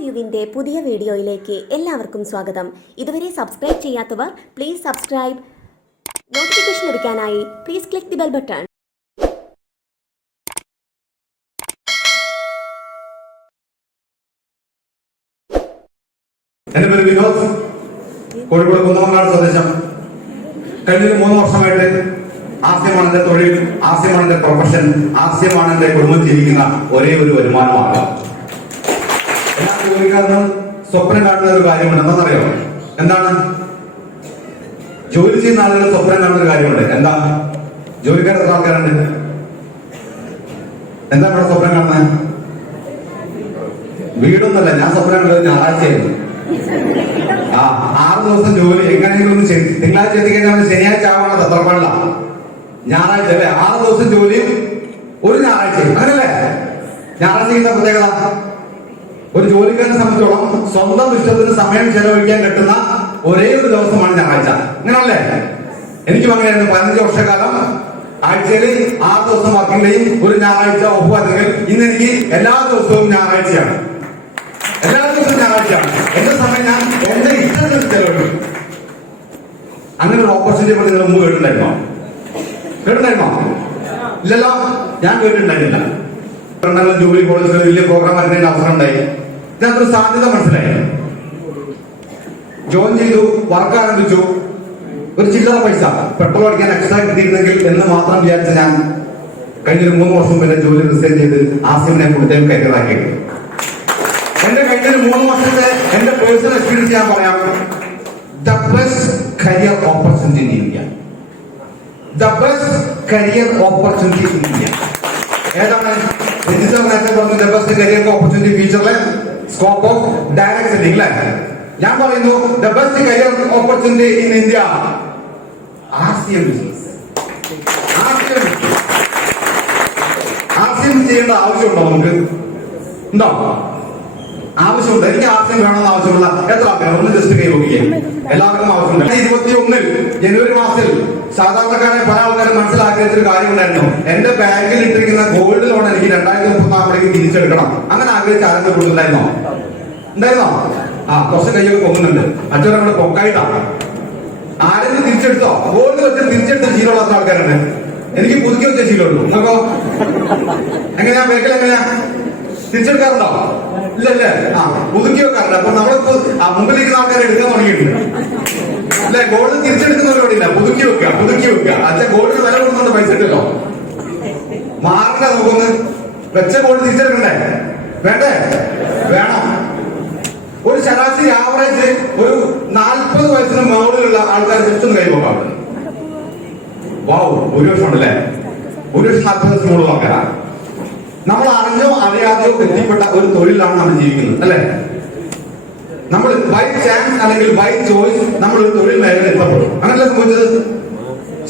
വ്യൂവിൻ്റെ പുതിയ വീഡിയോയിലേക്ക് എല്ലാവർക്കും സ്വാഗതം. ഇതുവരെ സബ്സ്ക്രൈബ് ചെയ്യാത്തവർ പ്ലീസ് സബ്സ്ക്രൈബ്. നോട്ടിഫിക്കേഷൻ ലഭിക്കാനായി please click the bell button. എന്റെ പേര് വിനോദ്, കോഴിക്കോട് കുന്നമങ്ങാട് സ്വദേശം. കഴിഞ്ഞ 3 വർഷമായിട്ട് ആസ്യമാണ് എന്റെ തൊഴിൽ, ആസ്യമാണ് എന്റെ പ്രൊഫഷൻ, ആസ്യമാണ് എന്റെ കുടുംബം ജീവിക്കുന്ന ഒരേ ഒരു വരുമാനമാണ്. എല്ലാ ജോലിക്കാരനും സ്വപ്നം കാണുന്ന ഒരു കാര്യമുണ്ട്. എന്താണെന്നറിയോ? എന്താണ്? ജോലി ചെയ്യുന്ന ആളുകൾ സ്വപ്നം കാണുന്ന ഒരു കാര്യമുണ്ട്. എന്താ? ജോലിക്കാർ എത്ര ആൾക്കാരുണ്ട്? എന്താണ് ഇവിടെ സ്വപ്നം കാണുന്നത്? വീടൊന്നല്ല, ഞാൻ സ്വപ്നം കണ്ടത് ഞായറാഴ്ചയായിരുന്നു. 6 ദിവസം ജോലി എങ്ങനെയെങ്കിലും ഒന്ന് ചെയ്യും. തിങ്കളാഴ്ച എത്തിക്കഴിഞ്ഞാൽ ശനിയാഴ്ച ആവാനുള്ള തത്രപ്പാടില്ല. ഞായറാഴ്ച അല്ലെ? 6 ദിവസം ജോലിയും ഒരു ഞായറാഴ്ചയും, അങ്ങനല്ലേ? ഞായറാഴ്ച ചെയ്യുന്ന പ്രത്യേകത, ഒരു ജോലിക്കാരനെ സംബന്ധിച്ചോളം സ്വന്തം ഇഷ്ടത്തിന് സമയം ചെലവഴിക്കാൻ കിട്ടുന്ന ഒരേ ഒരു ദിവസമാണ് ഞായറാഴ്ച. അങ്ങനല്ലേ? എനിക്കും അങ്ങനെയായിരുന്നു. 15 വർഷക്കാലം ആഴ്ചയിൽ 6 ദിവസം വർക്കിംഗ് ഡേയും ഒരു ഞായറാഴ്ച ഓഫ് ആയിരുന്നെങ്കിൽ ഇന്ന് എനിക്ക് എല്ലാ ദിവസവും ഞായറാഴ്ചയാണ്. എല്ലാ ദിവസവും ഞായറാഴ്ചയാണ്. എന്റെ സമയം ഞാൻ എന്റെ ഇഷ്ടത്തിന് ചെലവഴിക്കും. അങ്ങനെ ഒരു ഓപ്പർച്യൂണിറ്റി പറ്റി നിങ്ങൾ മുമ്പ് കേട്ടിട്ടുണ്ടായിരുന്നോ? ഇല്ലല്ലോ, ഞാൻ കേട്ടിട്ടുണ്ടായിരുന്നില്ല. ജൂബിലി കോളേജിൽ വലിയ പ്രോഗ്രാം വരുന്നതിന്റെ അവസരം ഉണ്ടായി. ഇതിനകത്തൊരു സാധ്യത മനസ്സിലായി. ജോയിൻ ചെയ്തു, വർക്ക് ആരംഭിച്ചു. ഒരു ചില്ലറ പൈസ പെട്രോൾ അടിക്കാൻ എക്സ്ട്രാ കിട്ടിയിരുന്നെങ്കിൽ എന്ന് മാത്രം വിചാരിച്ച ഞാൻ കഴിഞ്ഞ 3 വർഷം മുമ്പ് ജോലി റിസൈൻ ചെയ്ത് ആസിമിനെ കൂടുതലും കൈക്കലാക്കിയിട്ട് എന്റെ കഴിഞ്ഞ 3 വർഷത്തെ എന്റെ പേഴ്സണൽ എക്സ്പീരിയൻസ് ഞാൻ പറയാം. The best career opportunity in India. The best career opportunity in India ഏതാണ്? നേരത്തെ പറഞ്ഞു ദ ബെസ്റ്റ് കരിയർ ഓപ്പർച്യൂണിറ്റി ഫ്യൂച്ചറിലെ സ്കോപ്പ് ഓഫ് ഡയറക്ട് സെല്ലിംഗ് അല്ലേ? ഞാൻ പറയുന്നു the best career opportunity in India RCM business. RCM ചെയ്യേണ്ട ആവശ്യമുണ്ടോ? നമുക്ക് ഉണ്ടോ? ആവശ്യമുണ്ട്. എനിക്ക് ആർസിഎം വേണമെന്ന് ആവശ്യമുള്ള എത്ര ആൾക്കാർ? ഒന്ന് ജസ്റ്റ് കൈ നോക്കിയേ. എല്ലാവർക്കും ആവശ്യമുണ്ട്. 21 ജനുവരി മാസത്തിൽ സാധാരണക്കാരെ പല ആൾക്കാരും മനസ്സിലാക്കിയ കാര്യം ഉണ്ടായിരുന്നു. എന്റെ ബാങ്കിൽ ഇട്ടിരിക്കുന്ന ഗോൾഡ് ലോൺ എനിക്ക് 2034 തിരിച്ചെടുക്കണം. അങ്ങനെ ആഗ്രഹിച്ച് ആരെങ്കിലും കൊടുക്കുന്നുണ്ടായിരുന്നോ? ഉണ്ടായിരുന്നോ? കുറച്ച് കയ്യൊക്കെ പൊങ്ങുന്നുണ്ട്. അച്ഛൻ നമ്മുടെ പൊക്കായിട്ടാണ്. ആരെങ്കിലും തിരിച്ചെടുത്തോ? ഗോൾഡ് വെച്ച് തിരിച്ചെടുത്ത ശീലമുള്ള ആൾക്കാരുണ്ട്. എനിക്ക് പുതുക്കി വെച്ച ശീലമുള്ളൂ. നോക്കോ എങ്ങനെയാ? ബാങ്കിൽ എങ്ങനെയാ തിരിച്ചെടുക്കാറുണ്ടോ? ഇല്ലല്ലേ? പുതുക്കി വെക്കാറുണ്ട്. അപ്പൊ നമ്മളിപ്പോ മുമ്പിലിരിക്കുന്ന ആൾക്കാരെ എടുക്കാൻ തുടങ്ങിയിട്ടുണ്ട് അല്ലെ? ഗോൾഡ് തിരിച്ചെടുക്കുന്ന പരിപാടിയില്ല, പുതുക്കി വെക്കുക. അച്ഛൻ ഗോൾഡിന് വില കൊടുക്കുന്നുണ്ട്, പൈസ ഇട്ടല്ലോ. മാറില്ല. നമുക്കൊന്ന് വെച്ച ഗോൾഡ് തിരിച്ചെടുക്കണ്ടേ? വേണ്ടേ? വേണം. ഒരു ശരാശരി ആവറേജ് ഒരു 40 വയസ്സിന് മുകളിലുള്ള ആൾക്കാർ തിരിച്ചൊന്ന് കൈപോക്കാം. വാവ്, ഭൂരിപക്ഷമുണ്ടല്ലേ? ഭൂരിപക്ഷം 40 വയസ്സിന് മുകളിൽ ആൾക്കാരാ. നമ്മൾ അറിഞ്ഞോ അറിയാതെയോ എത്തിപ്പെട്ട ഒരു തൊഴിലാണ് നമ്മൾ ജീവിക്കുന്നത് അല്ലെ? നമ്മൾ ബൈ ചാൻസ് അല്ലെങ്കിൽ ബൈ ചോയ്സ് നമ്മൾ ഒരു തൊഴിൽ മേഖല എത്തപ്പെടും. അങ്ങനല്ലേ സംഭവിച്ചത്?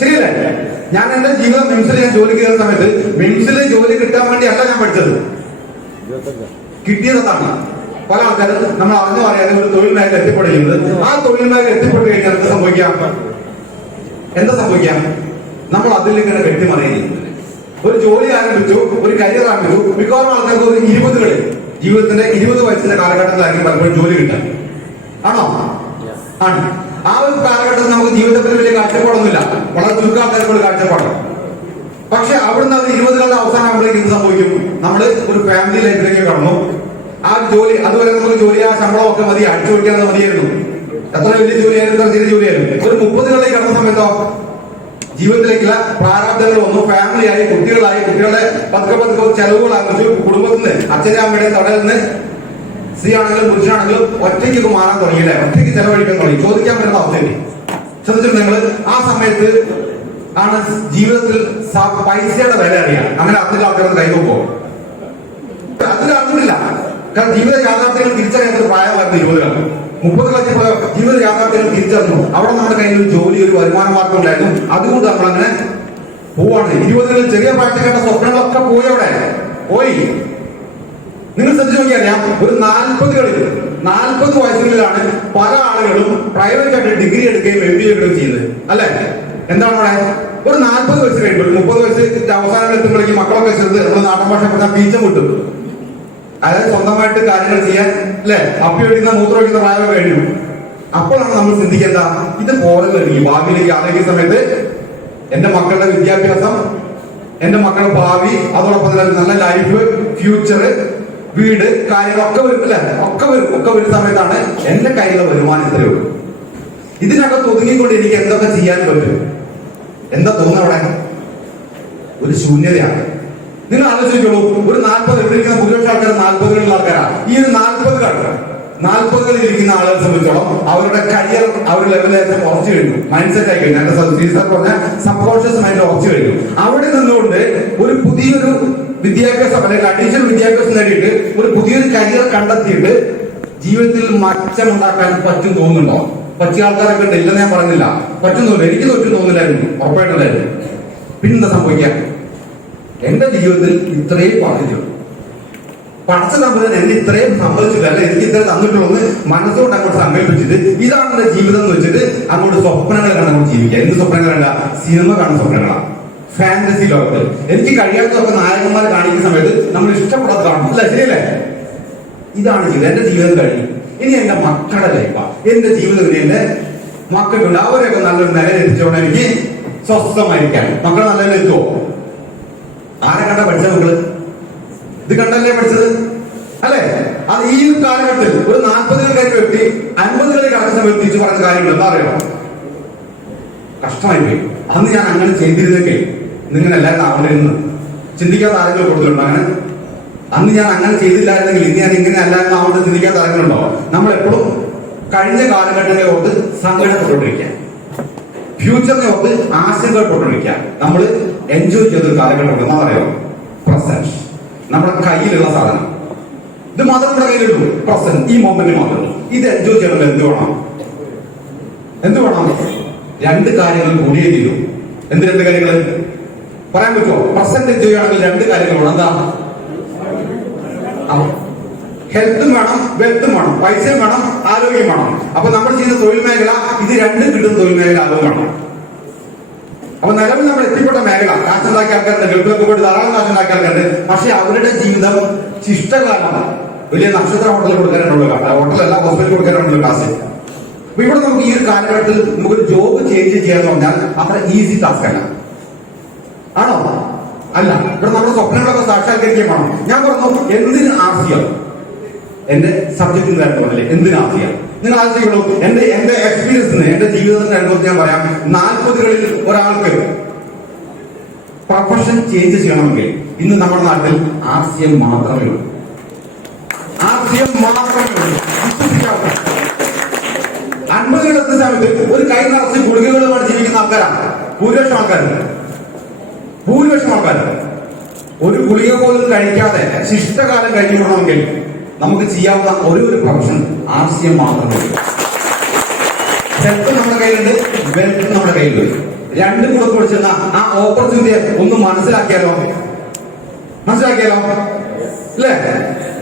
ശരിയല്ലേ? ഞാൻ എന്റെ ജീവിതം മിംസിൽ ഞാൻ ജോലി കയറുന്ന സമയത്ത് മിംസിൽ ജോലി കിട്ടാൻ വേണ്ടി അല്ല ഞാൻ പഠിച്ചത്, കിട്ടിയതാണ്. പല ആൾക്കാരും നമ്മൾ അറിഞ്ഞോ അറിയാതെ ഒരു തൊഴിൽ മേഖല എത്തിപ്പെടുന്നത്. ആ തൊഴിൽ മേഖല എത്തിപ്പെട്ട് കഴിഞ്ഞാൽ എന്താ സംഭവിക്കാം? നമ്മൾ അതിലേക്ക് കെട്ടിമറിയുന്നത്. ഒരു ജോലി ആരംഭിച്ചു, ഒരു കരിയർ ആരംഭിച്ചു. മിക്കവാറും ആൾക്കാർക്ക് ഒരു 20കളിൽ ജീവിതത്തിന്റെ 20 വയസ്സിന്റെ കാലഘട്ടത്തിലായിരിക്കും പലപ്പോഴും ജോലി കിട്ടാൻ. ആണോ? ആണ്. ആ ഒരു കാലഘട്ടത്തിൽ നമുക്ക് ജീവിതത്തിൽ വലിയ കാഴ്ചപ്പാടൊന്നുമില്ല. വളരെ ചുരുക്കം ആൾക്കാർക്കുള്ള കാഴ്ചപ്പാടാണ്. പക്ഷെ അവിടുന്ന് അവർ 20കളുടെ അവസാനം ആകുമ്പോഴേക്ക് എന്ത് സംഭവിക്കും? നമ്മള് ഒരു ഫാമിലി ലൈഫിലേക്ക് കടന്നു. ആ ജോലി അതുവരെ നമുക്ക് ജോലി, ആ ശമ്പളം ഒക്കെ മതി, അടിച്ചു വയ്ക്കാതെ മതിയായിരുന്നു. എത്ര വലിയ ജോലിയായിരുന്നു, എത്ര ചെറിയ ജോലിയായിരുന്നു. ഒരു 30കളിലേക്ക് കടന്ന സമയത്തോ ജീവിതത്തിലേക്കുള്ള പ്രാരാബ്ദങ്ങൾ വന്നു. ഫാമിലിയായി, കുട്ടികളായി, കുട്ടികളുടെ പതുക്കെ ചെലവുകൾ ആരംഭിച്ചു. കുടുംബത്തിൽ നിന്ന്, അച്ഛൻ്റെ അമ്മയുടെ തടയിൽ നിന്ന് സ്ത്രീ ആണെങ്കിലും പുരുഷനാണെങ്കിലും ഒറ്റയ്ക്ക് മാറാൻ തുടങ്ങിയില്ലേ? ഒറ്റയ്ക്ക് ചെലവഴിക്കാൻ തുടങ്ങി. ചോദിക്കാൻ പറ്റുന്ന അവസ്ഥയില്ലേ? ശ്രദ്ധിച്ചിട്ട് നിങ്ങൾ ആ സമയത്ത് ആണ് ജീവിതത്തിൽ പൈസയുടെ വില അറിയാം. അങ്ങനെ അതിന്റെ ആൾക്കാർ കൈകൊപ്പോ അതിൽ അറിഞ്ഞില്ല. കാരണം ജീവിത യാഥാർത്ഥ്യങ്ങൾ തിരിച്ചറിയാത്ത പ്രായമായിരുന്നു 20കളിൽ. 30കളിലേക്ക് പോയ ജീവിത യാഥാർത്ഥ്യങ്ങൾ തിരിച്ചറിഞ്ഞു. അവിടെ നമ്മുടെ കയ്യിൽ ഒരു ജോലി, ഒരു വരുമാന മാർഗം ഉണ്ടായിരുന്നു. അതുകൊണ്ട് നമ്മളങ്ങനെ പോവാണ്. 20കളിൽ ചെറിയ പ്രായത്തിൽ കണ്ട സ്വപ്നങ്ങളൊക്കെ പോയി. നിങ്ങൾ ശ്രദ്ധിച്ചു നോക്കിയാൽ ഒരു 40 വയസ്സുകളിലാണ് പല ആളുകളും പ്രൈവറ്റ് ആയിട്ട് ഡിഗ്രി എടുക്കുകയും MBA എടുക്കുകയും ചെയ്യുന്നത് അല്ലെ? എന്താണ് അവിടെ? ഒരു 40 വയസ്സ് കഴിയുമ്പോൾ 30 വയസ്സ് അവസാനം എത്തുമ്പോഴേക്കും മക്കളൊക്കെ ചെറുത്, നമ്മുടെ നാടൻ ഭാഷ പറഞ്ഞാൽ പീച്ചം കിട്ടും. അതായത് സ്വന്തമായിട്ട് കാര്യങ്ങൾ ചെയ്യാൻ അല്ലെ അപ്പി ഒഴിക്കുന്ന മൂത്രം ഒഴിക്കുന്ന പ്രായമൊക്കെ കഴിഞ്ഞു. അപ്പോഴാണ് നമ്മൾ ചിന്തിക്കേണ്ട, ഇത് പോലെ ഈ ഭാവിയിലേക്ക് ആലോചിക്കുന്ന സമയത്ത് എന്റെ മക്കളുടെ വിദ്യാഭ്യാസം, എന്റെ മക്കളുടെ ഭാവി, അതോടൊപ്പം തന്നെ നല്ല ലൈഫ്, ഫ്യൂച്ചർ, വീട്, കാര്യങ്ങളൊക്കെ വരും അല്ലെ, ഒക്കെ വരുന്ന സമയത്താണ് എന്റെ കയ്യിലെ വരുമാനം ഇത്രയേ ഉള്ളൂ. ഇതിനകത്ത് ഒതുങ്ങിക്കൊണ്ട് എനിക്ക് എന്തൊക്കെ ചെയ്യാൻ പറ്റും? എന്താ തോന്നുന്നത് അവിടെ? ഒരു ശൂന്യതയാണ്. നിങ്ങൾ ആലോചിച്ചോളൂ, ഒരു 40 ഇവിടെ ഇരിക്കുന്ന ഭൂരിപക്ഷ ആൾക്കാർ 40കളിലുള്ള ആൾക്കാരാണ്. ഈ ഒരു 40കളിൽ ഇരിക്കുന്ന ആളുകളെ സംബന്ധിച്ചോളം അവരുടെ കരിയർ അവർ ലെവലിൽ ഉറച്ചു കഴിഞ്ഞു, മൈൻഡ് സെറ്റ് ആയി കഴിഞ്ഞു. പറഞ്ഞ സബ് കോൺഷ്യസ് മൈൻഡ് ഉറച്ചു കഴിഞ്ഞു. അവിടെ നിന്നുകൊണ്ട് ഒരു പുതിയൊരു വിദ്യാഭ്യാസം അല്ലെങ്കിൽ അഡീഷണൽ വിദ്യാഭ്യാസം നേടിയിട്ട് ഒരു പുതിയൊരു കരിയർ കണ്ടെത്തിയിട്ട് ജീവിതത്തിൽ മാറ്റമുണ്ടാക്കാൻ പറ്റും തോന്നുന്നുണ്ടോ? പറ്റിയ ആൾക്കാരൊക്കെ ഉണ്ട്, ഇല്ലെന്ന് ഞാൻ പറഞ്ഞില്ല. പറ്റുന്നില്ല, എനിക്ക് തോന്നുന്നില്ലായിരുന്നു, ഉറപ്പായിട്ടില്ലായിരുന്നു. പിന്നെന്താ സംഭവിക്കാം? എന്റെ ജീവിതത്തിൽ ഇത്രയും പറഞ്ഞിട്ടുള്ളൂ, പടച്ച തമ്പുരാൻ എന്നെ ഇത്രയും സമ്മതിച്ചില്ല, അല്ലെ എനിക്ക് ഇത്ര തന്നിട്ടുള്ളൂ മനസ്സുകൊണ്ട് അങ്ങോട്ട് സങ്കല്പിച്ചിട്ട് ഇതാണ് എന്റെ ജീവിതം എന്ന് വെച്ചിട്ട് അങ്ങോട്ട് സ്വപ്നങ്ങൾ കണ്ട് നമ്മൾ ജീവിക്കുക. എന്ത് സ്വപ്നങ്ങളല്ല? സിനിമ കാണുന്ന സ്വപ്നങ്ങളാണ്, ഫാന്റസി ലോകത്ത്. എനിക്ക് കഴിയാത്തതൊക്കെ നായകന്മാരെ കാണിക്കുന്ന സമയത്ത് നമ്മൾ ഇഷ്ടപ്പെടാത്ത കാണും, അല്ല ശരിയല്ലേ? ഇതാണ് ജീവിതം. എന്റെ ജീവിതം കഴിഞ്ഞു, ഇനി എന്റെ മക്കളുടെ ലൈഫാ. എന്റെ ജീവിതം ഇനി എന്റെ മക്കൾക്കുണ്ട്, അവരെയൊക്കെ നല്ലൊരു നിലയിൽ എത്തിച്ചോണ്ട് എനിക്ക് സ്വസ്ഥമായിരിക്കാൻ. മക്കൾ നല്ല നിലയിൽ എത്തുവോ? ആരെ കണ്ട പഠിച്ച മക്കള്? ഇത് കണ്ടല്ലേ പഠിച്ചത്, അല്ലെ? അത് ഈ കാലഘട്ടത്തിൽ ഒരു 40കളിൽ കഴിഞ്ഞ വ്യക്തി 50കളിൽ കടക്കുന്ന സമയത്ത് തിരിച്ചു പറഞ്ഞ കാര്യങ്ങൾ എന്താ അറിയണോ? കഷ്ടമായി പോയി. അന്ന് ഞാൻ അങ്ങനെ ചെയ്തിരുന്നെങ്കിൽ നിങ്ങൾ എല്ലാവരും അവിടെ നിന്ന് ചിന്തിക്കാത്ത ആരെങ്കിലും കൊടുത്തിട്ടുണ്ടോ? അങ്ങനെ അന്ന് ഞാൻ അങ്ങനെ ചെയ്തില്ലായിരുന്നെങ്കിൽ ഇന്ന് ഞാൻ ഇങ്ങനെ അല്ലായിരുന്നു അവിടെ ചിന്തിക്കാത്ത ആരെങ്കിലുണ്ടോ? നമ്മൾ എപ്പോഴും കഴിഞ്ഞ കാലഘട്ടങ്ങളെ ഓർത്ത് സങ്കടപ്പെട്ടുകൊണ്ടിരിക്കുക, ഫ്യൂച്ചറിനെ ഓർത്ത് ആശങ്കപ്പെട്ടുകൊണ്ടിരിക്കുക. നമ്മൾ എൻജോയ് ചെയ്തൊരു കാലഘട്ടം എന്താ പറയുക? പ്രസന്റ്. നമ്മുടെ കയ്യിലുള്ള സാധനം ഇത് മാത്രം നമ്മുടെ കയ്യിലുള്ളൂ. പ്രസന്റ്, ഈ മൊമെന്റ് മാത്രം. ഇത് എൻജോയ് ചെയ്യണമെങ്കിൽ എന്ത് വേണം? 2 കാര്യങ്ങൾ കൂടിയേ തീരൂ. എന്ത് 2 കാര്യങ്ങൾ പറയാൻ പറ്റുമോ? പ്രസന്റ് എൻജോയ് ചെയ്യണമെങ്കിൽ 2 കാര്യങ്ങൾ വേണം. എന്താ? ഹെൽത്തും വേണം, വെൽത്തും വേണം, പൈസയും വേണം, ആരോഗ്യം വേണം. അപ്പൊ നമ്മൾ ചെയ്യുന്ന തൊഴിൽ മേഖല ഇത് 2 കിട്ടുന്ന തൊഴിൽ മേഖല ആവും വേണം. അപ്പൊ നിലവിൽ നമ്മൾ എത്തിപ്പെട്ട മേഖല കാശുണ്ടാക്കിയ ആൾക്കാരുണ്ട്, ഗൾഫിലൊക്കെ പോയിട്ട് ധാരാളം കാശുണ്ടാക്കിയ ആൾക്കാരുണ്ട്. പക്ഷെ അവരുടെ ജീവിതം ശിഷ്ടകാലം വലിയ നക്ഷത്ര ഹോട്ടലിൽ കൊടുക്കാനുള്ള ഹോട്ടലല്ല, ഹോസ്പിറ്റലിൽ കൊടുക്കാനുള്ള കാശ്. അപ്പൊ ഇവിടെ നമുക്ക് ഈ ഒരു കാലഘട്ടത്തിൽ നമുക്കൊരു ജോബ് ചേഞ്ച് ചെയ്യാന്ന് പറഞ്ഞാൽ അത്ര ഈസി ടാസ്ക് അല്ല, ആണോ? അല്ല. ഇവിടെ നമ്മുടെ സ്വപ്നങ്ങളൊക്കെ സാക്ഷാത്കരിക്കാൻ വേണം. ഞാൻ പറഞ്ഞു എന്തിന് ആർസിയം? എന്റെ സബ്ജക്റ്റിന്റെ കാര്യമല്ലേ എന്തിന് ആർസിയം? നിങ്ങൾ ആലോചിക്കുള്ളൂ. എന്റെ എക്സ്പീരിയൻസിന്, എന്റെ ജീവിതത്തിന്റെ അനുഭവത്തിൽ ഞാൻ പറയാം, 40കളിൽ ഒരാൾക്ക് പ്രൊഫഷൻ ചേഞ്ച് ചെയ്യണമെങ്കിൽ ഇന്ന് നമ്മുടെ നാട്ടിൽ ആർസിയം മാത്രമേ ഉള്ളൂ. ആർസിയം മാത്രമേ ഉള്ളൂ. 50കളിലെത്തുന്ന സമയത്ത് ഒരു കൈ നിറച്ച് ഗുളികകളുമായി ജീവിക്കുന്ന ആൾക്കാരാണ് ഭൂരിപക്ഷം ആൾക്കാർ. ഒരു ഗുളിക പോലും കഴിക്കാതെ ശിഷ്ടകാലം കഴിഞ്ഞിട്ടുണ്ടെങ്കിൽ നമുക്ക് ചെയ്യാവുന്ന ഒരു പ്രൊഫഷൻ ആർസിയം മാത്രമേ. ഹെൽത്ത് നമ്മുടെ കയ്യിലുണ്ട്, വെൽത്ത് നമ്മുടെ കയ്യിലുണ്ട്. 2 കൂടെ കൊടുക്കുന്ന ആ ഓപ്പർച്യൂണിറ്റിയെ ഒന്ന് മനസ്സിലാക്കിയാലോ അല്ലേ?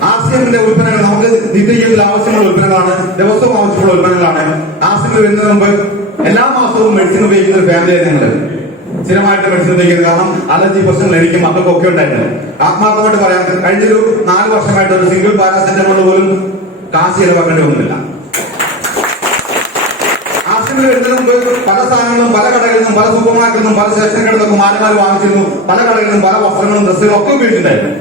ആർസിഎമ്മിന്റെ ഉൽപ്പന്നങ്ങൾ നമുക്ക് നിത്യജീവിതത്തിൽ ആവശ്യമുള്ള ഉൽപ്പന്നങ്ങളാണ്, ദിവസവും ആവശ്യമുള്ള ഉൽപ്പന്നങ്ങളാണ്. ആർസിഎമ്മിൽ വരുന്നതിന് മുമ്പ് എല്ലാ മാസവും മെഡിസിൻ ഉപയോഗിക്കുന്ന ഒരു ഫാമിലിയാണ് ഞങ്ങൾ. സ്ഥിരമായിട്ട് മെഡിസിൻ ഉപയോഗിക്കുന്നത്. കാരണം അലർജി പ്രശ്നങ്ങൾ എനിക്കും മക്കൾക്കൊക്കെ ഉണ്ടായിരുന്നു. ആത്മാർത്ഥമായിട്ട് പറയാം, കഴിഞ്ഞൊരു 4 വർഷമായിട്ട് ഒരു സിംഗിൾ പാരാസെറ്റമോൾ പോലും കാശ് ചെലവാക്കേണ്ടി വന്നില്ല. ആർസിഎമ്മിൽ വരുന്നതിന് മുമ്പ് പല സാധനങ്ങളും പല കടകളിൽ നിന്നും, പല സൂപ്പർ മാർക്കറ്റിൽ നിന്നും, പല സ്റ്റേഷനുകളിൽ നിന്നൊക്കെ മാറി വാങ്ങിച്ചിരുന്നു. പല കടകളിൽ നിന്നും പല വസ്ത്രങ്ങളും ഡ്രസ്സുകളും ഒക്കെ ഉപയോഗിച്ചിട്ടുണ്ടായിരുന്നു.